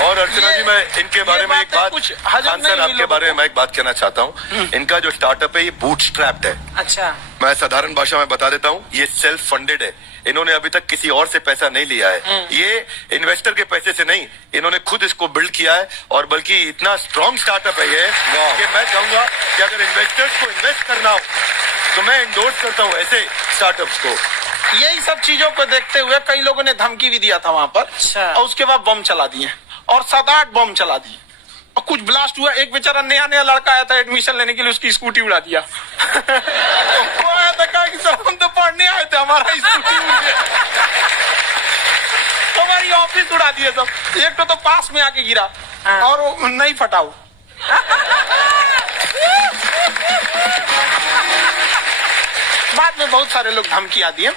और अर्चना जी, मैं इनके बारे में एक बात, कुछ खान सर आपके बारे में मैं एक बात कहना चाहता हूँ। इनका जो स्टार्टअप है ये बूटस्ट्रैप्ड है। अच्छा, मैं साधारण भाषा में बता देता हूँ, ये सेल्फ फंडेड है। इन्होंने अभी तक किसी और से पैसा नहीं लिया है, ये इन्वेस्टर के पैसे से नहीं, इन्होंने खुद इसको बिल्ड किया है। और बल्कि इतना स्ट्रॉन्ग स्टार्टअप है ये कि मैं कहूंगा कि अगर इन्वेस्टर्स को इन्वेस्ट करना हो तो मैं इंडोर्स करता हूँ ऐसे स्टार्टअप्स को। यही सब चीजों को देखते हुए कई लोगों ने धमकी भी दिया था वहां पर, अच्छा। और उसके बाद बम चला दिए, और 7-8 बम चला दिए। और कुछ ब्लास्ट हुआ। एक बेचारा नया नया लड़का आया था एडमिशन लेने के लिए, उसकी स्कूटी उड़ा दिया। वो आया था, कहा कि सर हम तो पढ़ने आए थे, हमारा स्कूटी उड़ गया। हमारी ऑफिस उड़ा दिए सब। एक तो पास में आके गिरा और वो नहीं फटा वो। बाद में बहुत सारे लोग धमकियां दिए,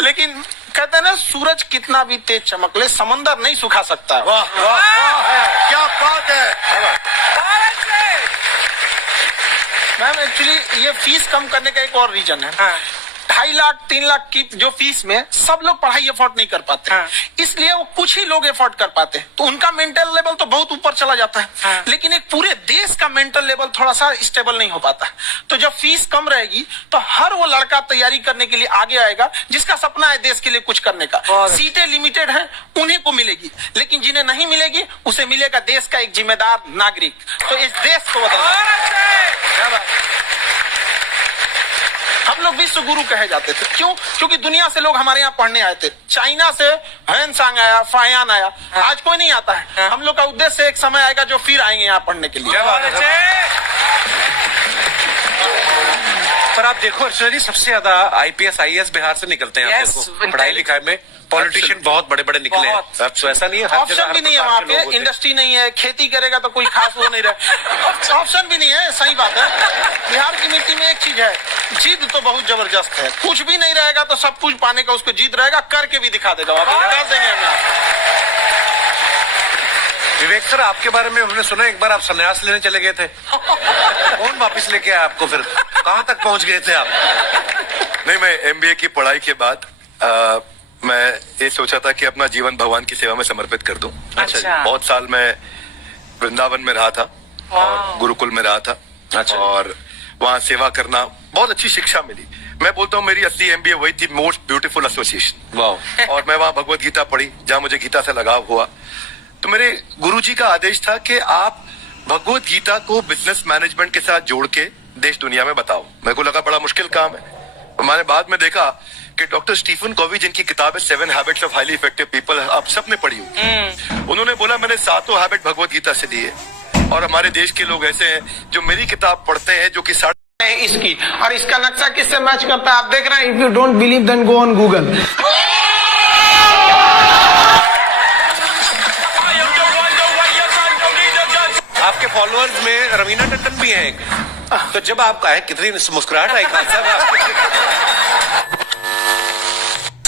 लेकिन कहते हैं ना, सूरज कितना भी तेज चमक ले, समंदर नहीं सुखा सकता। वाह वाह वाह, क्या बात है। मैम एक्चुअली ये फीस कम करने का एक और रीजन है। 2.5 लाख 3 लाख की जो फीस में सब लोग पढ़ाई अफोर्ड नहीं कर पाते, इसलिए वो कुछ ही लोग अफोर्ड कर पाते, तो उनका मेंटल लेवल तो बहुत ऊपर चला जाता है। लेकिन एक पूरे देश का मेंटल लेवल थोड़ा सा स्टेबल नहीं हो पाता। तो जब फीस कम रहेगी तो हर वो लड़का तैयारी करने के लिए आगे आएगा जिसका सपना है देश के लिए कुछ करने का। सीटें लिमिटेड हैं, उन्हीं को मिलेगी, लेकिन जिन्हें नहीं मिलेगी उसे मिलेगा देश का एक जिम्मेदार नागरिक। तो इस देश को बदलना। हम लोग विश्व गुरु कहे जाते थे, क्यों? क्योंकि दुनिया से लोग हमारे यहाँ पढ़ने आए थे। चाइना से ह्वेनसांग आया, फायान आया, आज कोई नहीं आता है। हम लोग का उद्देश्य एक समय आएगा जो फिर आएंगे यहाँ पढ़ने के लिए। पर आप देखो अर्चना जी, सबसे ज्यादा IPS IAS बिहार से निकलते हैं। Yes, आप देखो पढ़ाई लिखाई में पॉलिटिशियन बहुत बड़े बड़े निकले हैं। तो ऐसा नहीं है, हर जगह ऑप्शन भी नहीं है वहाँ पे, इंडस्ट्री नहीं है, खेती करेगा तो कोई खास वो नहीं रहे। ऑप्शन भी नहीं है, सही बात है। बिहार की मिट्टी में एक चीज है, जिद तो बहुत जबरदस्त है। कुछ भी नहीं रहेगा तो सब कुछ पाने का उसको जिद रहेगा, करके भी दिखा देगा, कर देंगे हम। विवेक सर, आपके बारे में हमने सुना एक बार आप संन्यास लेने चले गए थे। कौन वापस लेके आया आपको? फिर कहाँ तक पहुंच गए थे आप? नहीं, मैं MBA की पढ़ाई के बाद मैं ये सोचा था कि अपना जीवन भगवान की सेवा में समर्पित कर दूं। अच्छा। बहुत साल मैं वृंदावन में रहा था और गुरुकुल में रहा था। अच्छा। और वहाँ सेवा करना, बहुत अच्छी शिक्षा मिली। मैं बोलता हूँ मेरी असली MBA वही थी, मोस्ट ब्यूटीफुल एसोसिएशन। वाह। और मैं वहाँ भगवत गीता पढ़ी, जहाँ मुझे गीता से लगाव हुआ। तो मेरे गुरुजी का आदेश था कि आप भगवत गीता को बिजनेस मैनेजमेंट के साथ जोड़ के देश दुनिया में बताओ। मेरे को लगा बड़ा मुश्किल काम है। मैंने बाद में देखा कि डॉक्टर स्टीफन कॉवी, जिनकी किताब है 7 habits of highly effective people, आप सबने पढ़ी हो। उन्होंने बोला मैंने 7 हैबिट भगवत गीता से लिए। और हमारे देश के लोग ऐसे हैं जो मेरी किताब पढ़ते हैं, जो कि इसकी और इसका नक्शा किससे मैच करता है आप देख रहे हैं। If you don't believe then go on Google. आपके फॉलोअर्स में रवीना टंडन भी है एक। तो जब आप आए, कितनी मुस्कुराहट आई खान साहब।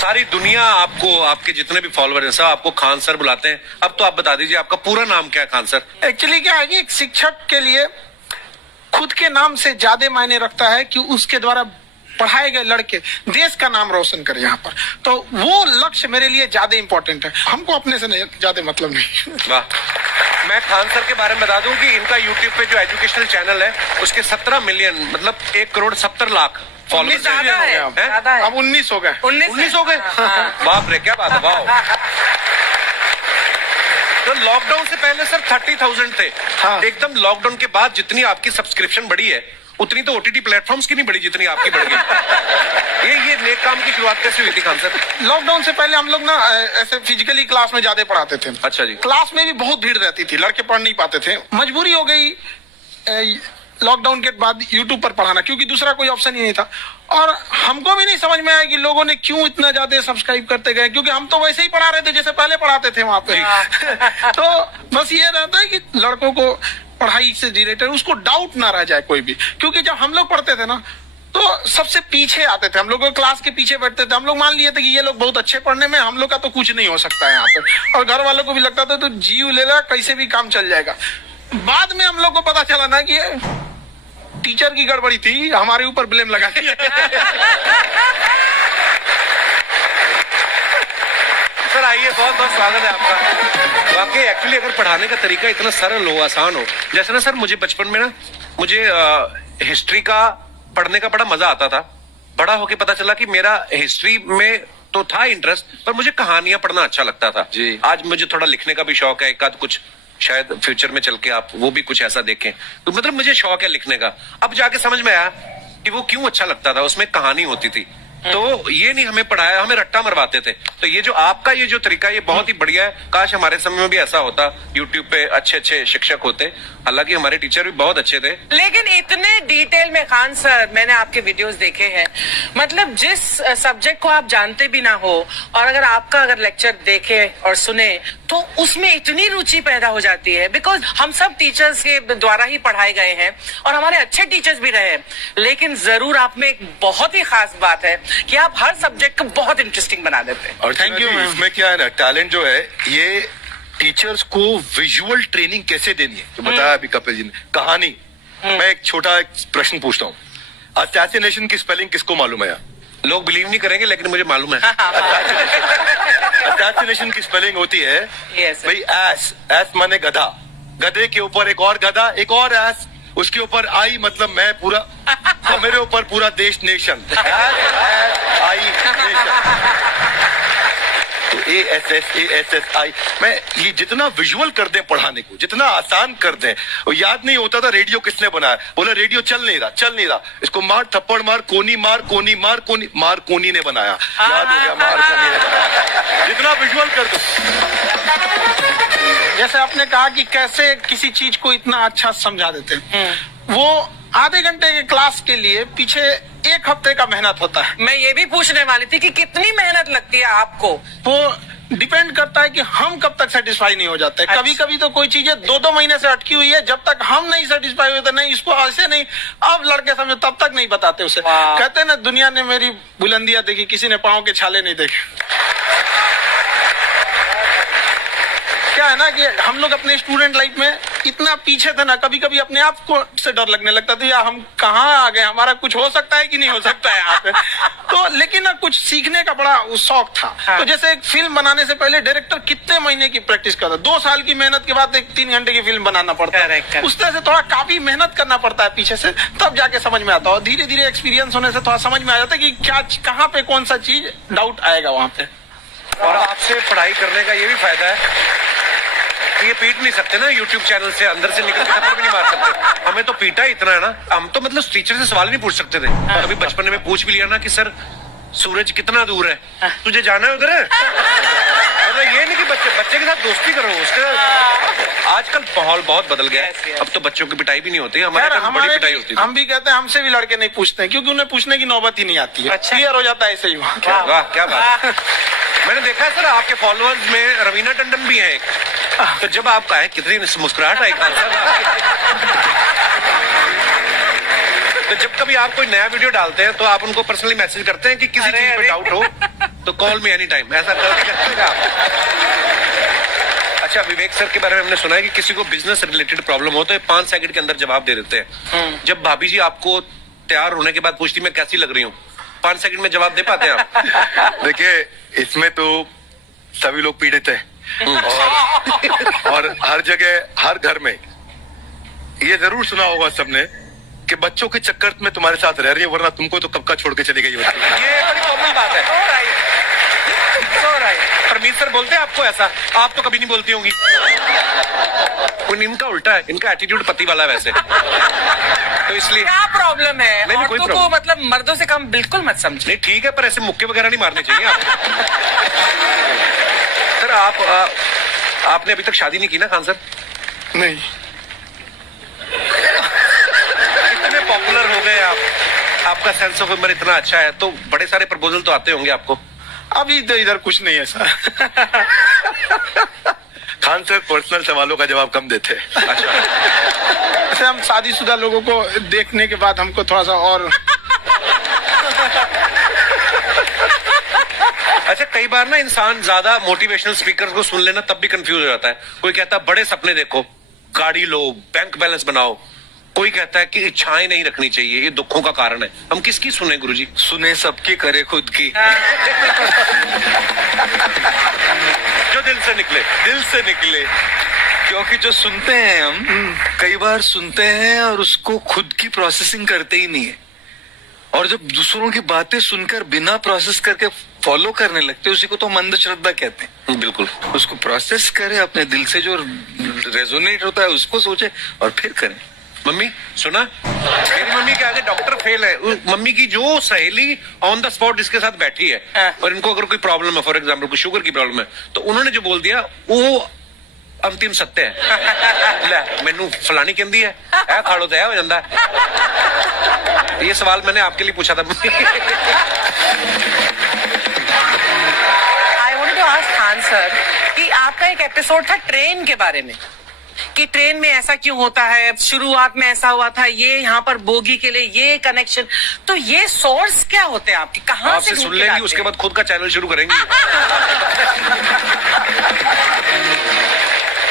सारी दुनिया आपको, आपके जितने भी फॉलोअर हैं सब आपको खान सर बुलाते हैं। अब तो आप बता दीजिए आपका पूरा नाम क्या है खान सर? एक्चुअली क्या है कि एक शिक्षक के लिए खुद के नाम से ज्यादा मायने रखता है कि उसके द्वारा पढ़ाए गए लड़के देश का नाम रोशन करे यहाँ पर। तो वो लक्ष्य मेरे लिए ज्यादा इंपॉर्टेंट है, हमको अपने से नहीं ज्यादा मतलब नहीं। वाह। मैं खान सर के बारे में बता दूं कि इनका यूट्यूब पे जो एजुकेशनल चैनल है उसके 17 मिलियन, मतलब 1,70,00,000 फॉलोअर्स है। अब 19 हो गए। 19 हो गए। बाप रे, क्या बात है। वाह। तो लॉकडाउन से पहले सर 30,000 थे। हाँ। एकदम लॉकडाउन के बाद जितनी आपकी सब्सक्रिप्शन बढ़ी है उतनी तो OTT प्लेटफॉर्म्स की नहीं बढ़ी जितनी आपकी बढ़ गई। ये नेक काम की शुरुआत कैसे हुई थी खान सर? लॉकडाउन से पहले हम लोग ना ऐसे फिजिकली क्लास में ज्यादा पढ़ाते थे। अच्छा जी। क्लास में भी बहुत भीड़ रहती थी, लड़के पढ़ नहीं पाते थे। मजबूरी हो गई लॉकडाउन के बाद यूट्यूब पर पढ़ाना, क्योंकि दूसरा कोई ऑप्शन ही नहीं था। और हमको भी नहीं समझ में आया कि लोगों ने क्यों इतना ज्यादा सब्सक्राइब करते गए, क्योंकि हम तो वैसे ही पढ़ा रहे थे जैसे पहले पढ़ाते थे वहां पे। तो बस ये रहता है कि लड़कों को पढ़ाई से रिलेटेड उसको डाउट ना रह जाए कोई भी। क्योंकि जब हम लोग पढ़ते थे ना तो सबसे पीछे आते थे, हम लोग क्लास के पीछे बैठते थे। हम लोग मान लिए थे कि ये लोग बहुत अच्छे पढ़ने में, हम लोग का तो कुछ नहीं हो सकता है यहाँ पे। और घर वालों को भी लगता था तो जीव ले ला, कैसे भी काम चल जाएगा। बाद में हम लोग को पता चला ना कि टीचर की गड़बड़ी थी, हमारे ऊपर ब्लेम लगा दिया। सर आइए, बहुत बहुत स्वागत है आपका। वाकई एक्चुअली अगर पढ़ाने का तरीका इतना सरल हो, आसान हो, जैसे ना सर मुझे बचपन में ना मुझे हिस्ट्री का पढ़ने का बड़ा मजा आता था। बड़ा होके पता चला कि मेरा हिस्ट्री में तो था इंटरेस्ट, पर मुझे कहानियां पढ़ना अच्छा लगता था जी। आज मुझे थोड़ा लिखने का भी शौक है, एक आध कुछ शायद फ्यूचर में चल के आप वो भी कुछ ऐसा देखें। तो मतलब मुझे शौक है लिखने का। अब जाके समझ में आया कि वो क्यों अच्छा लगता था, उसमें कहानी होती थी। तो ये नहीं हमें पढ़ाया, हमें रट्टा मरवाते थे। तो ये जो आपका ये जो तरीका ये बहुत ही बढ़िया है। काश हमारे समय में भी ऐसा होता, यूट्यूब पे अच्छे अच्छे शिक्षक होते। हालांकि हमारे टीचर भी बहुत अच्छे थे। लेकिन इतने डिटेल में खान सर, मैंने आपके वीडियोस देखे हैं, मतलब जिस सब्जेक्ट को आप जानते भी ना हो और अगर लेक्चर देखे और सुने तो उसमें इतनी रुचि पैदा हो जाती है। बिकॉज हम सब टीचर्स के द्वारा ही पढ़ाए गए हैं और हमारे अच्छे टीचर्स भी रहे हैं, लेकिन जरूर आप में एक बहुत ही खास बात है कि आप हर सब्जेक्ट को बहुत इंटरेस्टिंग बना देते हैं। और थैंक यू। इसमें क्या है ना, टैलेंट जो है ये टीचर्स को विजुअल ट्रेनिंग कैसे देनी है, जो बताया अभी कपिल जी ने। कहानी, मैं एक छोटा प्रश्न पूछता हूँ। असैसिनेशन की स्पेलिंग किसको मालूम है यहाँ? लोग बिलीव नहीं करेंगे लेकिन मुझे मालूम है। असैसिनेशन की स्पेलिंग होती है Yes, sir. भाई एस। एस माने गधा, गधे के ऊपर एक और गधा, एक और एस, उसके ऊपर आई मतलब मैं पूरा, और मेरे ऊपर पूरा देश नेशन। आई नेशन। तो ASSASSI मैं ये जितना विजुअल कर दें पढ़ाने को, जितना आसान कर दें। वो याद नहीं होता था रेडियो किसने बनाया, बोला रेडियो चल नहीं रहा, इसको मार थप्पड़ मार, कोनी मार, कोनी मार, मार कोनी ने बनाया। याद हो गया, मार कोनी ने बनाया। जितना विजुअल कर दो। जैसे आपने कहा कि कैसे किसी चीज को इतना अच्छा समझा देते हैं, वो आधे घंटे के क्लास के लिए पीछे एक हफ्ते का मेहनत होता है। मैं ये भी पूछने वाली थी कि कितनी मेहनत लगती है आपको। वो डिपेंड करता है कि हम कब तक सेटिस्फाई नहीं हो जाते। अच्छा। कभी कभी तो कोई चीजें 2-2 महीने से अटकी हुई है, जब तक हम नहीं सेटिस्फाई होते, नहीं इसको ऐसे नहीं, अब लड़के समझो तब तक नहीं बताते उसे। वाह। कहते हैं ना, दुनिया ने मेरी बुलंदियां देखी, किसी ने पाँव के छाले नहीं देखे। क्या है ना कि हम लोग अपने स्टूडेंट लाइफ में इतना पीछे थे ना, कभी कभी अपने आप को से डर लगने लगता था, यार हम कहाँ आ गए, हमारा कुछ हो सकता है कि नहीं हो सकता है यहाँ पे। तो लेकिन ना कुछ सीखने का बड़ा शौक था। हाँ। तो जैसे एक फिल्म बनाने से पहले डायरेक्टर कितने महीने की प्रैक्टिस करता है, 2 साल की मेहनत के बाद एक 3 घंटे की फिल्म बनाना पड़ता है। Correct. उस तरह से थोड़ा काफी मेहनत करना पड़ता है पीछे से, तब जाके समझ में आता है। और धीरे धीरे एक्सपीरियंस होने से थोड़ा समझ में आ जाता है कि क्या, कहाँ पे कौन सा चीज डाउट आएगा वहां पे। और आपसे पढ़ाई करने का ये भी फायदा है कि ये पीट नहीं सकते ना यूट्यूब चैनल से, अंदर से निकल के थप्पड़ भी नहीं मार सकते। हमें तो पीटा इतना है ना, हम तो मतलब टीचर से सवाल नहीं पूछ सकते थे। कभी बचपन में पूछ भी लिया ना कि सर सूरज कितना दूर है, तुझे जाना है उधर है। मतलब ये नहीं कि बच्चे के साथ दोस्ती करो, उसके आजकल माहौल बहुत बदल गया है। अब तो बच्चों की पिटाई भी नहीं होती, हमारे टाइम बड़ी पिटाई होती थी। हम भी कहते हैं, हमसे भी लड़के नहीं पूछते हैं, क्योंकि उन्हें पूछने की नौबत ही नहीं आती है। अच्छा। क्लियर हो जाता है ऐसे ही वहाँ। वाह क्या बात है। मैंने देखा है सर आपके फॉलोअर्स में रवीना टंडन भी है एक। तो जब आप कहे कितनी मुस्कुराहट आई खान साहब। तो जब कभी आप कोई नया वीडियो डालते हैं तो आप उनको पर्सनली मैसेज करते हैं कि किसी चीज पर डाउट हो तो कॉल मी एनी टाइम, ऐसा करते हैं आप? अच्छा, विवेक सर के बारे में हमने सुना है कि किसी को बिजनेस रिलेटेड प्रॉब्लम हो तो 5 सेकंड के अंदर जवाब दे देते हैं। जब भाभी जी आपको तैयार होने के बाद पूछती मैं कैसी लग रही हूँ, 5 सेकंड में जवाब दे पाते हैं आप? देखिए, इसमें तो सभी लोग पीड़ित हैं। और हर जगह, हर घर में ये जरूर सुना होगा सबने कि बच्चों के चक्कर में तुम्हारे साथ रह रही है, वरना तुमको तो कब का छोड़ के चली गई होती। ये बड़ी कॉमन बात है। परमीत सर बोलते हैं आपको ऐसा? आप तो कभी नहीं बोलती होंगी। इनका उल्टा है, इनका एटीट्यूड पति वाला है वैसे, तो इसलिए। क्या प्रॉब्लम है? नहीं, कोई औरतों को प्रॉब्लम। मतलब मर्दों से कम बिल्कुल मत समझे। नहीं ठीक है, पर ऐसे मुक्के वगैरह नहीं मारने चाहिए आप। सर आपने अभी तक शादी नहीं की ना खान सर? नहीं, इतने पॉपुलर हो गए आप, आपका सेंस ऑफ ह्यूमर इतना अच्छा है, तो बड़े सारे प्रपोजल तो आते होंगे आपको। अभी तो इधर कुछ नहीं है सर। खान सर पर्सनल सवालों का जवाब कम देते हैं। अच्छा, ऐसे हम शादीशुदा लोगों को देखने के बाद हमको थोड़ा सा और अच्छा कई बार ना इंसान ज्यादा मोटिवेशनल स्पीकर को सुन लेना तब भी कंफ्यूज हो जाता है। कोई कहता है बड़े सपने देखो, गाड़ी लो, बैंक बैलेंस बनाओ। कोई कहता है कि इच्छाएं नहीं रखनी चाहिए, ये दुखों का कारण है। हम किसकी सुने गुरुजी? सुने सबकी, करे खुद की। जो दिल से निकले। दिल से निकले। क्योंकि जो सुनते हैं हम, कई बार सुनते हैं और उसको खुद की प्रोसेसिंग करते ही नहीं है। और जब दूसरों की बातें सुनकर बिना प्रोसेस करके फॉलो करने लगते हैं, उसी को तो मंद श्रद्धा कहते हैं। बिल्कुल। उसको प्रोसेस करें, अपने दिल से जो रेजोनेट होता है उसको सोचे और फिर करें। मम्मी सुना, मेरी मम्मी के आगे डॉक्टर फेल है। मम्मी की जो सहेली ऑन द स्पॉट इसके साथ बैठी है और इनको अगर कोई प्रॉब्लम है, फॉर एग्जाम्पल कोई शुगर की प्रॉब्लम है, तो उन्होंने जो बोल दिया वो अंतिम सत्य है। ले मैनू फलानी कहती है खाड़ो तो हो जाता है। ये सवाल मैंने आपके लिए पूछा था। I wanted to ask Khan sir कि आपका एक एपिसोड था ट्रेन के बारे में, कि ट्रेन में ऐसा क्यों होता है, शुरुआत में ऐसा हुआ था, ये यहाँ पर बोगी के लिए ये कनेक्शन, तो ये सोर्स क्या होते हैं आपके, कहाँ से आपसे सुन लेंगी, उसके बाद खुद का चैनल शुरू करेंगी।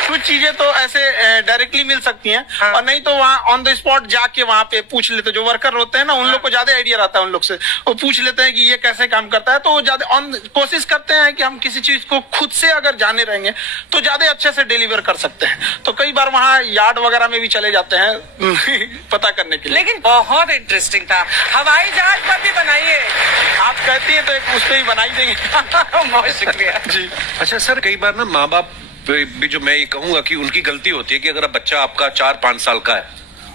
कुछ चीजें तो ऐसे डायरेक्टली मिल सकती हैं, और नहीं तो वहाँ ऑन द स्पॉट जाके वहाँ पे पूछ लेते, जो वर्कर होते हैं ना, उन लोग को ज्यादा आइडिया रहता है उन लोग से, वो पूछ लेते हैं कि ये कैसे काम करता है, तो वो ज्यादा कोशिश करते हैं कि हम किसी चीज को खुद से अगर जाने रहेंगे तो ज्यादा अच्छे से डिलीवर कर सकते हैं। तो कई बार वहाँ यार्ड वगैरह में भी चले जाते हैं पता करने के लिए। लेकिन बहुत इंटरेस्टिंग था, हवाई जहाज पर भी बनाइए, आप कहती है तो एक उस पर ही बनाई देंगे। बहुत शुक्रिया जी। अच्छा सर, कई बार ना माँ बाप भी, जो मैं ये कहूंगा कि उनकी गलती होती है कि अगर बच्चा आपका 4-5 साल का है,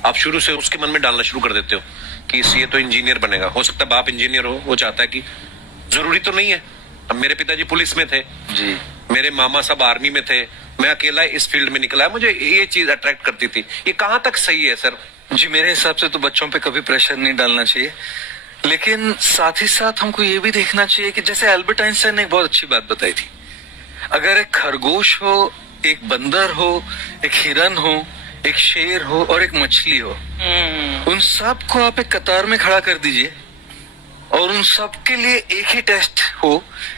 आप शुरू से उसके मन में डालना शुरू कर देते हो कि ये तो इंजीनियर बनेगा। हो सकता है बाप इंजीनियर हो, वो चाहता है कि जरूरी तो नहीं है। अब मेरे पिताजी पुलिस में थे जी, मेरे मामा सब आर्मी में थे, मैं अकेला इस फील्ड में निकला है, मुझे ये चीज अट्रैक्ट करती थी। ये कहाँ तक सही है सर? जी मेरे हिसाब से तो बच्चों पे कभी प्रेशर नहीं डालना चाहिए, लेकिन साथ ही साथ हमको ये भी देखना चाहिए कि जैसे एल्बर्ट आइंस्टाइन ने एक बहुत अच्छी बात बताई थी, अगर एक खरगोश हो, एक बंदर हो, एक हिरन हो, एक शेर हो और एक मछली हो, उन सब को आप एक कतार में खड़ा कर दीजिए और उन सब के लिए एक ही टेस्ट हो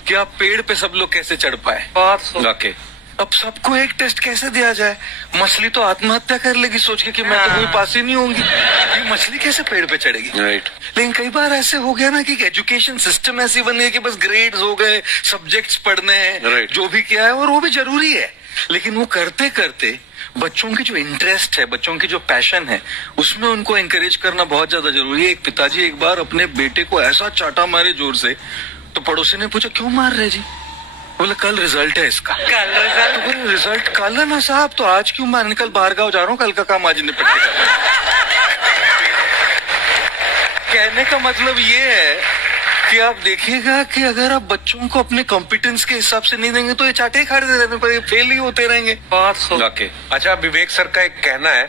कि आप पेड़ पे सब लोग कैसे चढ़ पाए। वाकई अब सबको एक टेस्ट कैसे दिया जाए? मछली तो आत्महत्या कर लेगी सोच के कि मैं तो कोई पास ही नहीं होंगी, ये मछली कैसे पेड़ पे चढ़ेगी? राइट। लेकिन कई बार ऐसे हो गया ना कि एजुकेशन सिस्टम ऐसी बन गई कि बस ग्रेड्स हो गए, सब्जेक्ट्स पढ़ने हैं, Right. जो भी किया है, और वो भी जरूरी है, लेकिन वो करते करते बच्चों की जो इंटरेस्ट है, बच्चों की जो पैशन है, उसमें उनको एंकरेज करना बहुत ज्यादा जरूरी है। एक पिताजी एक बार अपने बेटे को ऐसा चाटा मारे जोर से, तो पड़ोसी ने पूछा क्यों मार रहे जी? बोले कल रिजल्ट है इसका। कल रिजल्ट? तो रिजल्ट कल है ना साहब, तो आज क्यों मारने? कल बाहर गाँव जा रहा हूँ, कल का काम आज निपट के कहने का मतलब ये है कि आप देखिएगा कि अगर आप बच्चों को अपने कॉम्पिटेंस के हिसाब से नहीं देंगे तो ये चाटे खाते रहने पर फेल ही होते रहेंगे। वाकई। अच्छा, विवेक सर का एक कहना है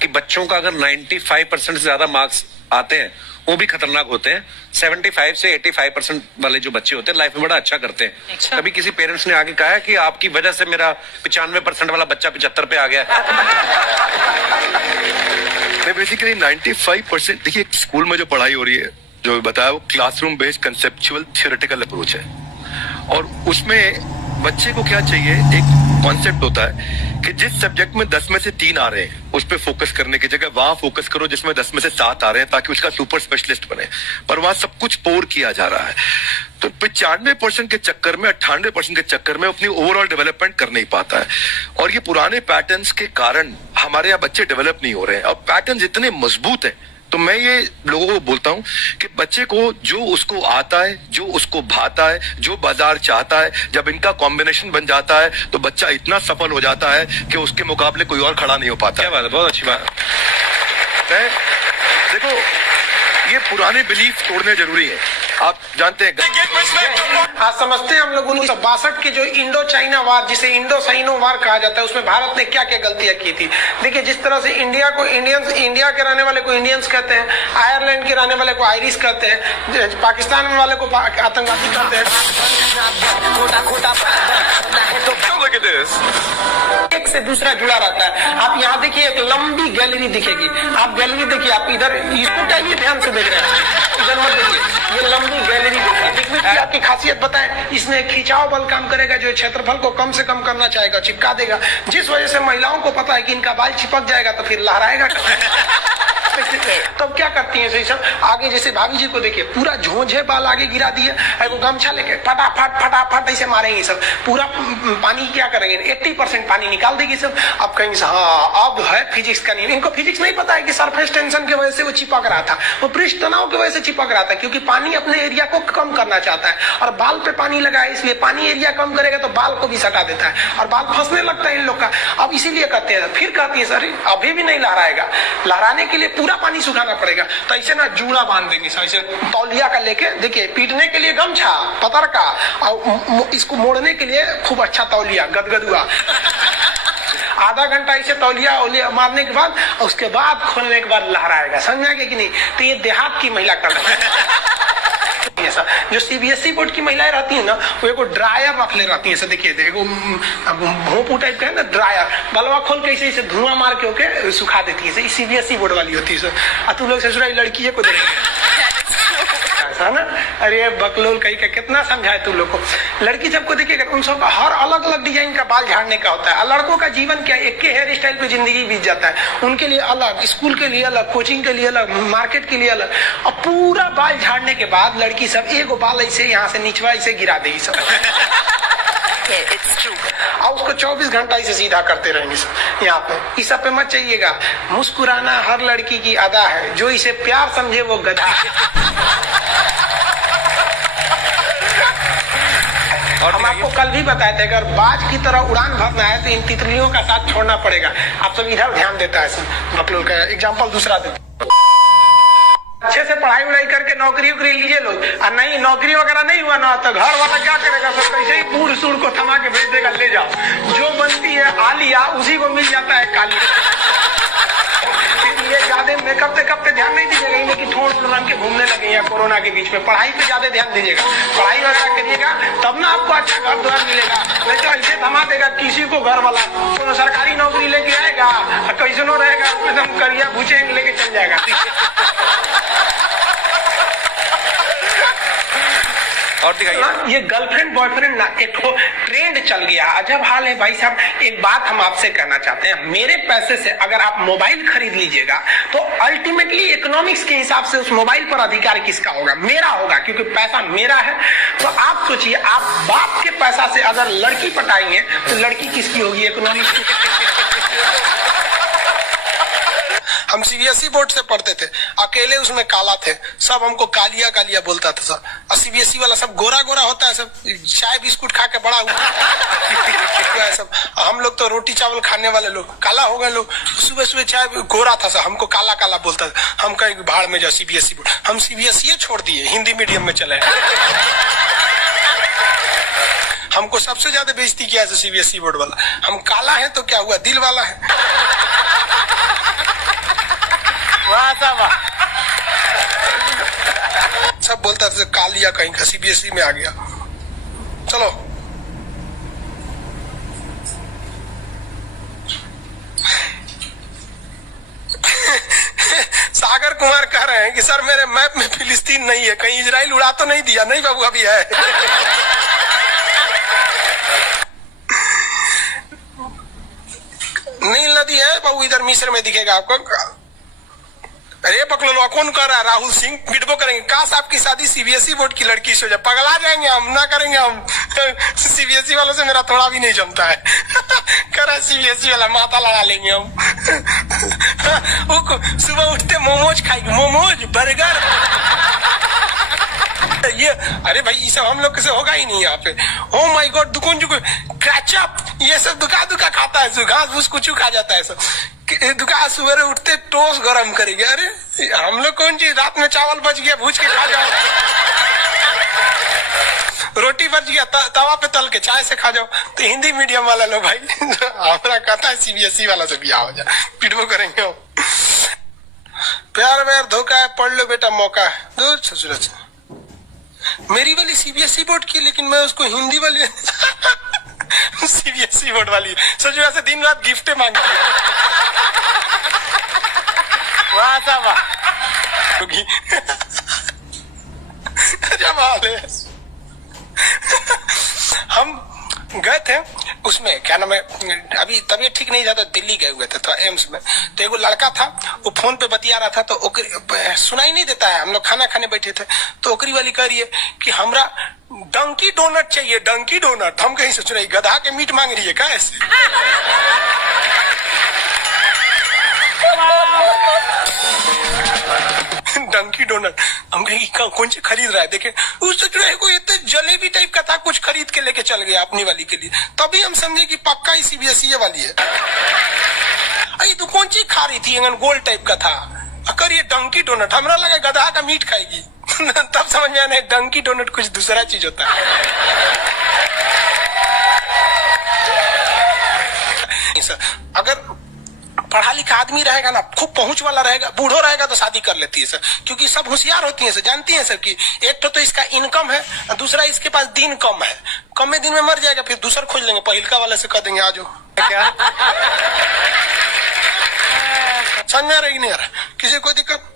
कि बच्चों का अगर 95% से ज्यादा मार्क्स आते हैं वो भी खतरनाक होते हैं। 75 से 85% वाले जो बच्चे होते हैं लाइफ में बड़ा अच्छा करते हैं। अच्छा। कभी किसी पेरेंट्स ने आके कहा है कि आपकी वजह से मेरा 95% वाला बच्चा 75 पे आ गया? बेसिकली 95%, देखिए स्कूल में जो पढ़ाई हो रही है, जो बताया, वो classroom based conceptual theoretical approach है, और उसमें बच्चे को क्या चाहिए, एक कॉन्सेप्ट होता है कि जिस सब्जेक्ट में 10 में से 3 आ रहे हैं उस पर फोकस करने की जगह वहां फोकस करो जिसमें 10 में से 7 आ रहे हैं, ताकि उसका सुपर स्पेशलिस्ट बने। पर वहां सब कुछ पोर किया जा रहा है, तो 95% के चक्कर में, 98% के चक्कर में अपनी ओवरऑल डेवलपमेंट कर नहीं पाता है। और ये पुराने पैटर्न्स के कारण हमारे यहाँ बच्चे डेवलप नहीं हो रहे हैं। अब पैटर्न्स इतने मजबूत हैं, तो मैं ये लोगों को बोलता हूं कि बच्चे को जो उसको आता है, जो उसको भाता है, जो बाजार चाहता है, जब इनका कॉम्बिनेशन बन जाता है तो बच्चा इतना सफल हो जाता है कि उसके मुकाबले कोई और खड़ा नहीं हो पाता। क्या बात है, बहुत अच्छी बात है। देखो, ये पुराने बिलीफ तोड़ने जरूरी है। आप जानते हैं, आज समझते हैं हम लोग 1962 के जो इंडो चाइना वार, जिसे इंडो साइनो वार कहा जाता है, उसमें भारत ने क्या क्या गलतियां की थी। देखिए, जिस तरह से इंडिया को इंडियंस, इंडिया के रहने वाले को इंडियंस कहते हैं, आयरलैंड के रहने वाले को आयरिश कहते हैं, पाकिस्तान वाले को आतंकवादी कहते हैं। एक से दूसरा जुड़ा रहता है। आप यहाँ देखिए, एक लंबी गैलरी दिखेगी, आप गैलरी देखिए, आप इधर इसको चाहिए ध्यान से देख रहे हैं, इधर मत देखिए, ये लंबी गैलरी देखिए। आपकी खासियत बताएं, इसमें खिंचाव बल काम करेगा, जो क्षेत्रफल को कम से कम करना चाहेगा, चिपका देगा, जिस वजह से महिलाओं को पता है कि इनका बाल चिपक जाएगा तो फिर लहराएगा। तब क्या करती है सही सब आगे, जैसे भाभी जी को देखिए पूरा झोंझे बाल आगे गिरा दिए, वो गमछा लेके फटाफट फटाफट ऐसे मारेंगे सब, पूरा पानी क्या करेंगे 80% पानी निकाल देगी सब। अब कहेंगे हाँ अब है फिजिक्स का नियम। इनको फिजिक्स नहीं पता है कि सरफेस टेंशन की वजह से वो चिपक रहा था, वो पृष्ठ तनाव की वजह से चिपक रहा था, क्योंकि पानी अपने एरिया को कम करना चाहता है और बाल पे पानी लगा है, इसलिए पानी एरिया कम करेगा तो बाल को भी सटा देता है और बाल फंसने लगता है इन लोग का। अब इसीलिए करते हैं। फिर कहती है सर अभी भी नहीं लहराएगा, लहराने के लिए पूरा पानी सुखाना पड़ेगा, तो ऐसे ना जूड़ा बांध देंगे ऐसे तौलिया का लेके, देखिए पीटने के लिए गमछा पतर का और इसको मोड़ने के लिए खूब अच्छा तौलिया गदगदुआ। आधा घंटा ऐसे तौलिया मारने के बाद उसके बाद खोलने के बाद लहराएगा, समझा कि नहीं। तो ये देहात की महिला कर रही है। जो सीबीएसई बोर्ड की महिलाएं रहती है ना, वो एक ड्रायर रख ले रहती है, देखिए देखो भोंपू टाइप का है ना ड्रायर, बलवा खोल के ऐसे धुआं मार के होके सुखा देती है, सीबीएसई बोर्ड वाली होती है। और तुम लोग ससुराली लड़की को ना, अरे बकलोल कहीं का कितना समझाए तुम लोग को। लड़की सबको देखिएगा उन सब हर अलग अलग डिजाइन का बाल झाड़ने का होता है। लड़कों का जीवन क्या एक के हेयर स्टाइल पे जिंदगी बीत जाता है, उनके लिए अलग, स्कूल के लिए अलग, कोचिंग के लिए अलग, मार्केट के लिए अलग। और पूरा बाल झाड़ने के बाद लड़की सब एक बाल ऐसे यहाँ से निचवा ऐसे गिरा देगी सब। और उसको 24 घंटा इसे सीधा करते रहेंगे सब यहाँ पे। इस सब पे मत चाहिएगा, मुस्कुराना हर लड़की की अदा है, जो इसे प्यार समझे वो गधा है। और हम आपको कल भी बताए थे अगर बाज की तरह उड़ान भरना है तो इन तितलियों का साथ छोड़ना पड़ेगा। आप सब इधर ध्यान देता है सब बकलोल का एग्जाम्पल दूसरा देते। अच्छे से पढ़ाई उड़ाई करके नौकरी उकरी लीजिए लोग, और नहीं नौकरी वगैरह नहीं हुआ ना तो घर वाला क्या करेगा, सब कैसे ही बूढ़ सूढ़ को थमा के भेज देगा, ले जाओ जो बनती है आलिया उसी को मिल जाता है काली। इसलिए ज्यादा मेकअप पे ध्यान नहीं दीजिएगा, कि ठोड़ रंग के घूमने लगे या कोरोना के बीच में। पढ़ाई पे ज्यादा ध्यान दीजिएगा, पढ़ाई वगैरह करिएगा तब ना आपको अच्छा घर द्वार मिलेगा। नहीं तो ऐसे थमा देगा किसी को घर वाला, तो सरकारी नौकरी लेके आएगा कैसे नो रहेगा, एकदम करिया भूचे लेके चल जाएगा। और दिखाइए। ये गर्लफ्रेंड बॉयफ्रेंड ना एक ट्रेंड चल गया, अजब हाल है भाई साहब। एक बात हम आपसे कहना चाहते हैं, मेरे पैसे से अगर आप मोबाइल खरीद लीजिएगा तो अल्टीमेटली इकोनॉमिक्स के हिसाब से उस मोबाइल पर अधिकार किसका होगा? मेरा होगा, क्योंकि पैसा मेरा है। तो आप सोचिए, आप बाप के पैसा से अगर लड़की पटाएंगे तो लड़की किसकी होगी? इकोनॉमिक्स की। हम सीबीएसई बोर्ड से पढ़ते थे, अकेले उसमें काला थे, सब हमको कालिया कालिया बोलता था सब। और सीबीएसई वाला सब गोरा गोरा होता है, सब चाय बिस्कुट खा के बड़ा हुआ है सब। हम लोग तो रोटी चावल खाने वाले लोग, काला हो गए लोग। सुबह सुबह चाय गोरा था सब, हमको काला काला बोलता था। हम कहीं भाड़ में जाओ सीबीएसई बोर्ड, हम सीबीएसई छोड़ दिए, हिंदी मीडियम में चले। हमको सबसे ज्यादा बेइज्जती किया है सीबीएसई बोर्ड वाला। हम काला है तो क्या हुआ, दिल वाला है। सब बोलता था कालिया कहीं का, सीबीएसई में आ गया। चलो सागर कुमार कह रहे हैं कि सर मेरे मैप में फिलिस्तीन नहीं है, कहीं इजराइल उड़ा तो नहीं दिया? नहीं बाबू, अभी है। नील नदी है बाबू, इधर मिस्र में दिखेगा आपको। अरे पकड़ो, कौन कर रहा है? राहुल सिंह बिडबो करेंगे, काश आपकी शादी सीबीएसई बोर्ड की लड़की से हो जाए, पगला जाएंगे हम, ना करेंगे हम। सीबीएसई वालों से मेरा थोड़ा भी नहीं जमता है। करा सीबीएसई वाला माथा लड़ा लेंगे हम। सुबह उठते मोमोज खाएंगे, मोमोज बर्गर। ये अरे भाई ये सब हम लोग से होगा ही नहीं यहाँ पे। ओ माय गॉड, दुकान जो कैचअप ये सब दुका खाता है, घास भूस कुछ खा जाता है सब। दुकान सुबह उठते टोस्ट गरम करेंगे। अरे हम लोग कौन चीज, रात में चावल बच गया भूज के खा जाओ, रोटी बच गया तवा पे तल के चाय से खा जाओ। तो हिंदी मीडियम वाला लो भाई, हमारा कहता है सीबीएसई वाला से बिया हो जाए, पिटबो करेंगे। प्यार व्यार धोखा है, पढ़ लो बेटा, मौका है। दूर ससुर से मेरी वाली सीबीएसई बोर्ड की, लेकिन मैं उसको हिंदी वाली सीबीएसई बोर्ड वाली ससुर से दिन रात गिफ्टें मांगती जब हाल है। हम गए थे उसमें क्या नाम है, अभी तबीयत ठीक नहीं था तो दिल्ली गए हुए थे तो एम्स में, तो एगो लड़का था वो फोन पे बतिया रहा था, तो सुनाई नहीं देता है, हम लोग खाना खाने बैठे थे, तो ओकरी वाली कह रही है कि हमरा डंकी डोनट चाहिए, डंकी डोनट। हम कहीं से सुनाई, गधा के मीट मांग रही है क्या ऐसे? डंकी डोनट। हम कहीं कौन से खरीद रहा है, देखे उससे जो है कोई इतने जलेबी टाइप का था, कुछ खरीद के लेके चल गया अपनी वाली के लिए, तभी हम समझे कि पक्का ही सीबीएसई वाली है। अरे तू कौन चीज खा रही थी, गोल टाइप का था, अगर ये डंकी डोनट, हमरा लगा गधा का मीट खाएगी। तब समझ में आया डंकी डोनट कुछ दूसरा चीज होता है। अगर पढ़ा लिखा आदमी रहेगा ना, खूब पहुंच वाला रहेगा, बूढ़ो रहेगा तो शादी कर लेती है सर, क्योंकि सब होशियार होती है सर, जानती है सर कि एक तो इसका इनकम है, दूसरा इसके पास दिन कम है, कम में दिन में मर जाएगा, फिर दूसरा खोज लेंगे, पहिलका वाले से कह देंगे आ जाओ। क्या समझ में आ रहा है कि नहीं आ रहा? किसी कोई दिक्कत?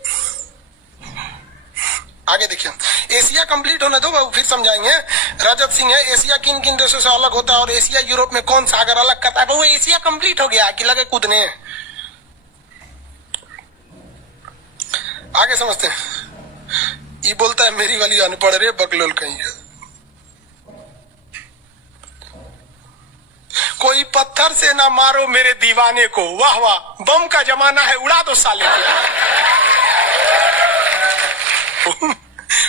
आगे देखिए, एशिया कंप्लीट होने दो फिर समझाएंगे। रजत सिंह है, एशिया किन किन देशों से अलग होता है और एशिया यूरोप में कौन सागर अलग करता है? वो एशिया कंप्लीट हो गया कि लगे कूदने। आगे समझते हैं। ये बोलता है मेरी वाली अनपढ़ रे बकलोल कहीं है। कोई पत्थर से ना मारो मेरे दीवाने को, वाह वाह, बम का जमाना है, उड़ा दो साले को।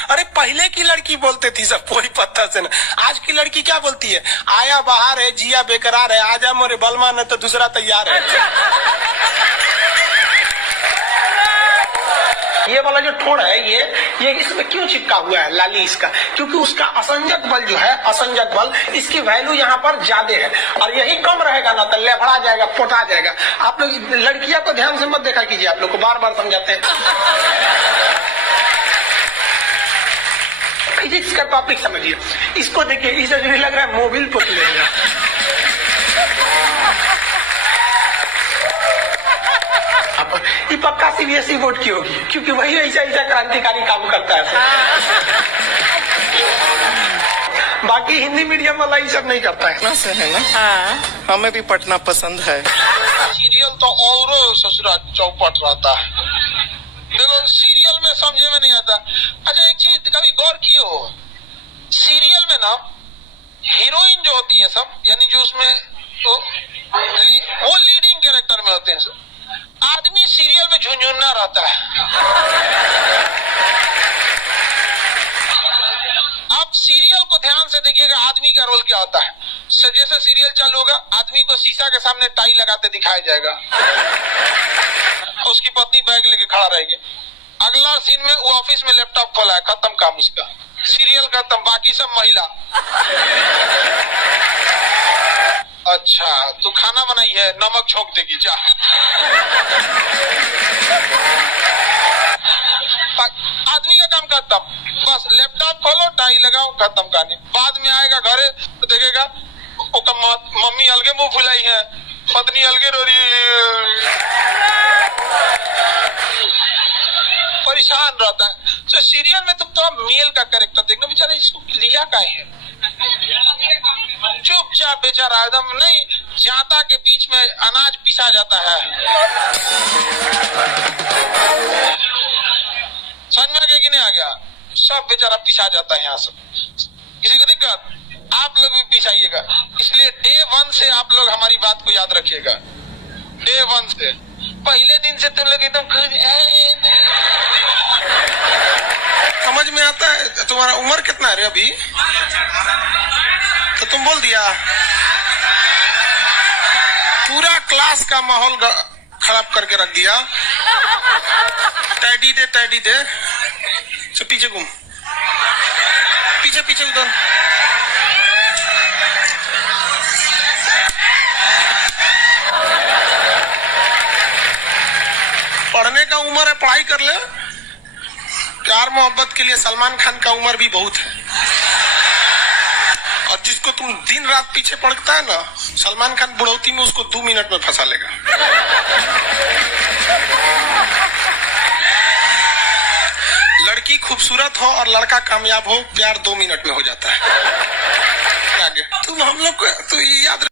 अरे पहले की लड़की बोलती थी सब कोई पत्थर से ना, आज की लड़की क्या बोलती है? आया बाहर है, जिया बेकरार है, आजा मोरे बलमा न तो दूसरा तैयार है। ये वाला जो ठोड़ है ये इसमें क्यों चिपका हुआ है लाली इसका? क्योंकि उसका असंजक बल जो है, असंजक बल, इसकी वैल्यू यहाँ पर ज्यादा है, और यही कम रहेगा ना तो लेफड़ा जाएगा, पोटा जाएगा। आप लोग लड़कियां को ध्यान से मत देखा कीजिए, आप लोग को बार बार समझाते हैं। फिजिक्स का टॉपिक समझिए, इसको देखिए, इसे जो लग रहा है मोबिल पोत लेगा। ये पक्का सीबीएसई बोर्ड की होगी, क्योंकि वही ऐसा क्रांतिकारी काम करता है। बाकी हिंदी मीडियम वाला ये सब नहीं करता है ना। हाँ, हमें भी पढ़ना पसंद है। सीरियल तो और ससुरा चौपट रहता है, देखो सीरियल में समझे में नहीं आता। अच्छा एक चीज कभी गौर किए हो, सीरियल में ना हीरोइन जो होती है सब, यानी जो उसमें तो वो लीडिंग कैरेक्टर में होते हैं सब, आदमी सीरियल में झुंझुना रहता है। आप सीरियल को ध्यान से देखिएगा, आदमी का रोल क्या होता है। जैसे सीरियल चालू होगा, आदमी को शीशा के सामने टाई लगाते दिखाया जाएगा, उसकी पत्नी बैग लेके खड़ा रहेगी। अगला सीन में वो ऑफिस में लैपटॉप खोला है, खत्म काम उसका, सीरियल खत्म, बाकी सब महिला। अच्छा तू खाना बनाई है, नमक छोक देगी जा। आदमी का काम खत्म, बस लैपटॉप खोलो, टाई लगाओ, खत्म कहानी। बाद में आएगा घरे तो देखेगा मम्मी अलगे मुंह फुलाई है, पत्नी अलगे रो रही, परेशान रहता है। तो सीरियल में तुम तो मेल का कैरेक्टर देखना, बेचारा इसको लिया का है, चुपचाप बेचारा एकदम नहीं, जाता के बीच में अनाज पिसा जाता है। समझ में कि नहीं आ गया? सब बेचारा पिसा जाता है यहाँ से। किसी को दिक्कत? आप लोग भी पिसाइएगा, इसलिए डे 1 से आप लोग हमारी बात को याद रखिएगा। डे 1 से, पहले दिन से तुम लोग एकदम समझ में आता है। तुम्हारा उम्र कितना है रे अभी? तो तुम बोल दिया, पूरा क्लास का माहौल खराब करके रख दिया। टैडी दे तो पीछे घूम, पीछे उधर। पढ़ने का उम्र है, पढ़ाई कर ले। प्यार मोहब्बत के लिए सलमान खान का उम्र भी बहुत है, और जिसको तुम दिन रात पीछे पड़ता है ना, सलमान खान बुढ़ौती में उसको 2 मिनट में फंसा लेगा। लड़की खूबसूरत हो और लड़का कामयाब हो, प्यार 2 मिनट में हो जाता है। तुम हम लोग को तो याद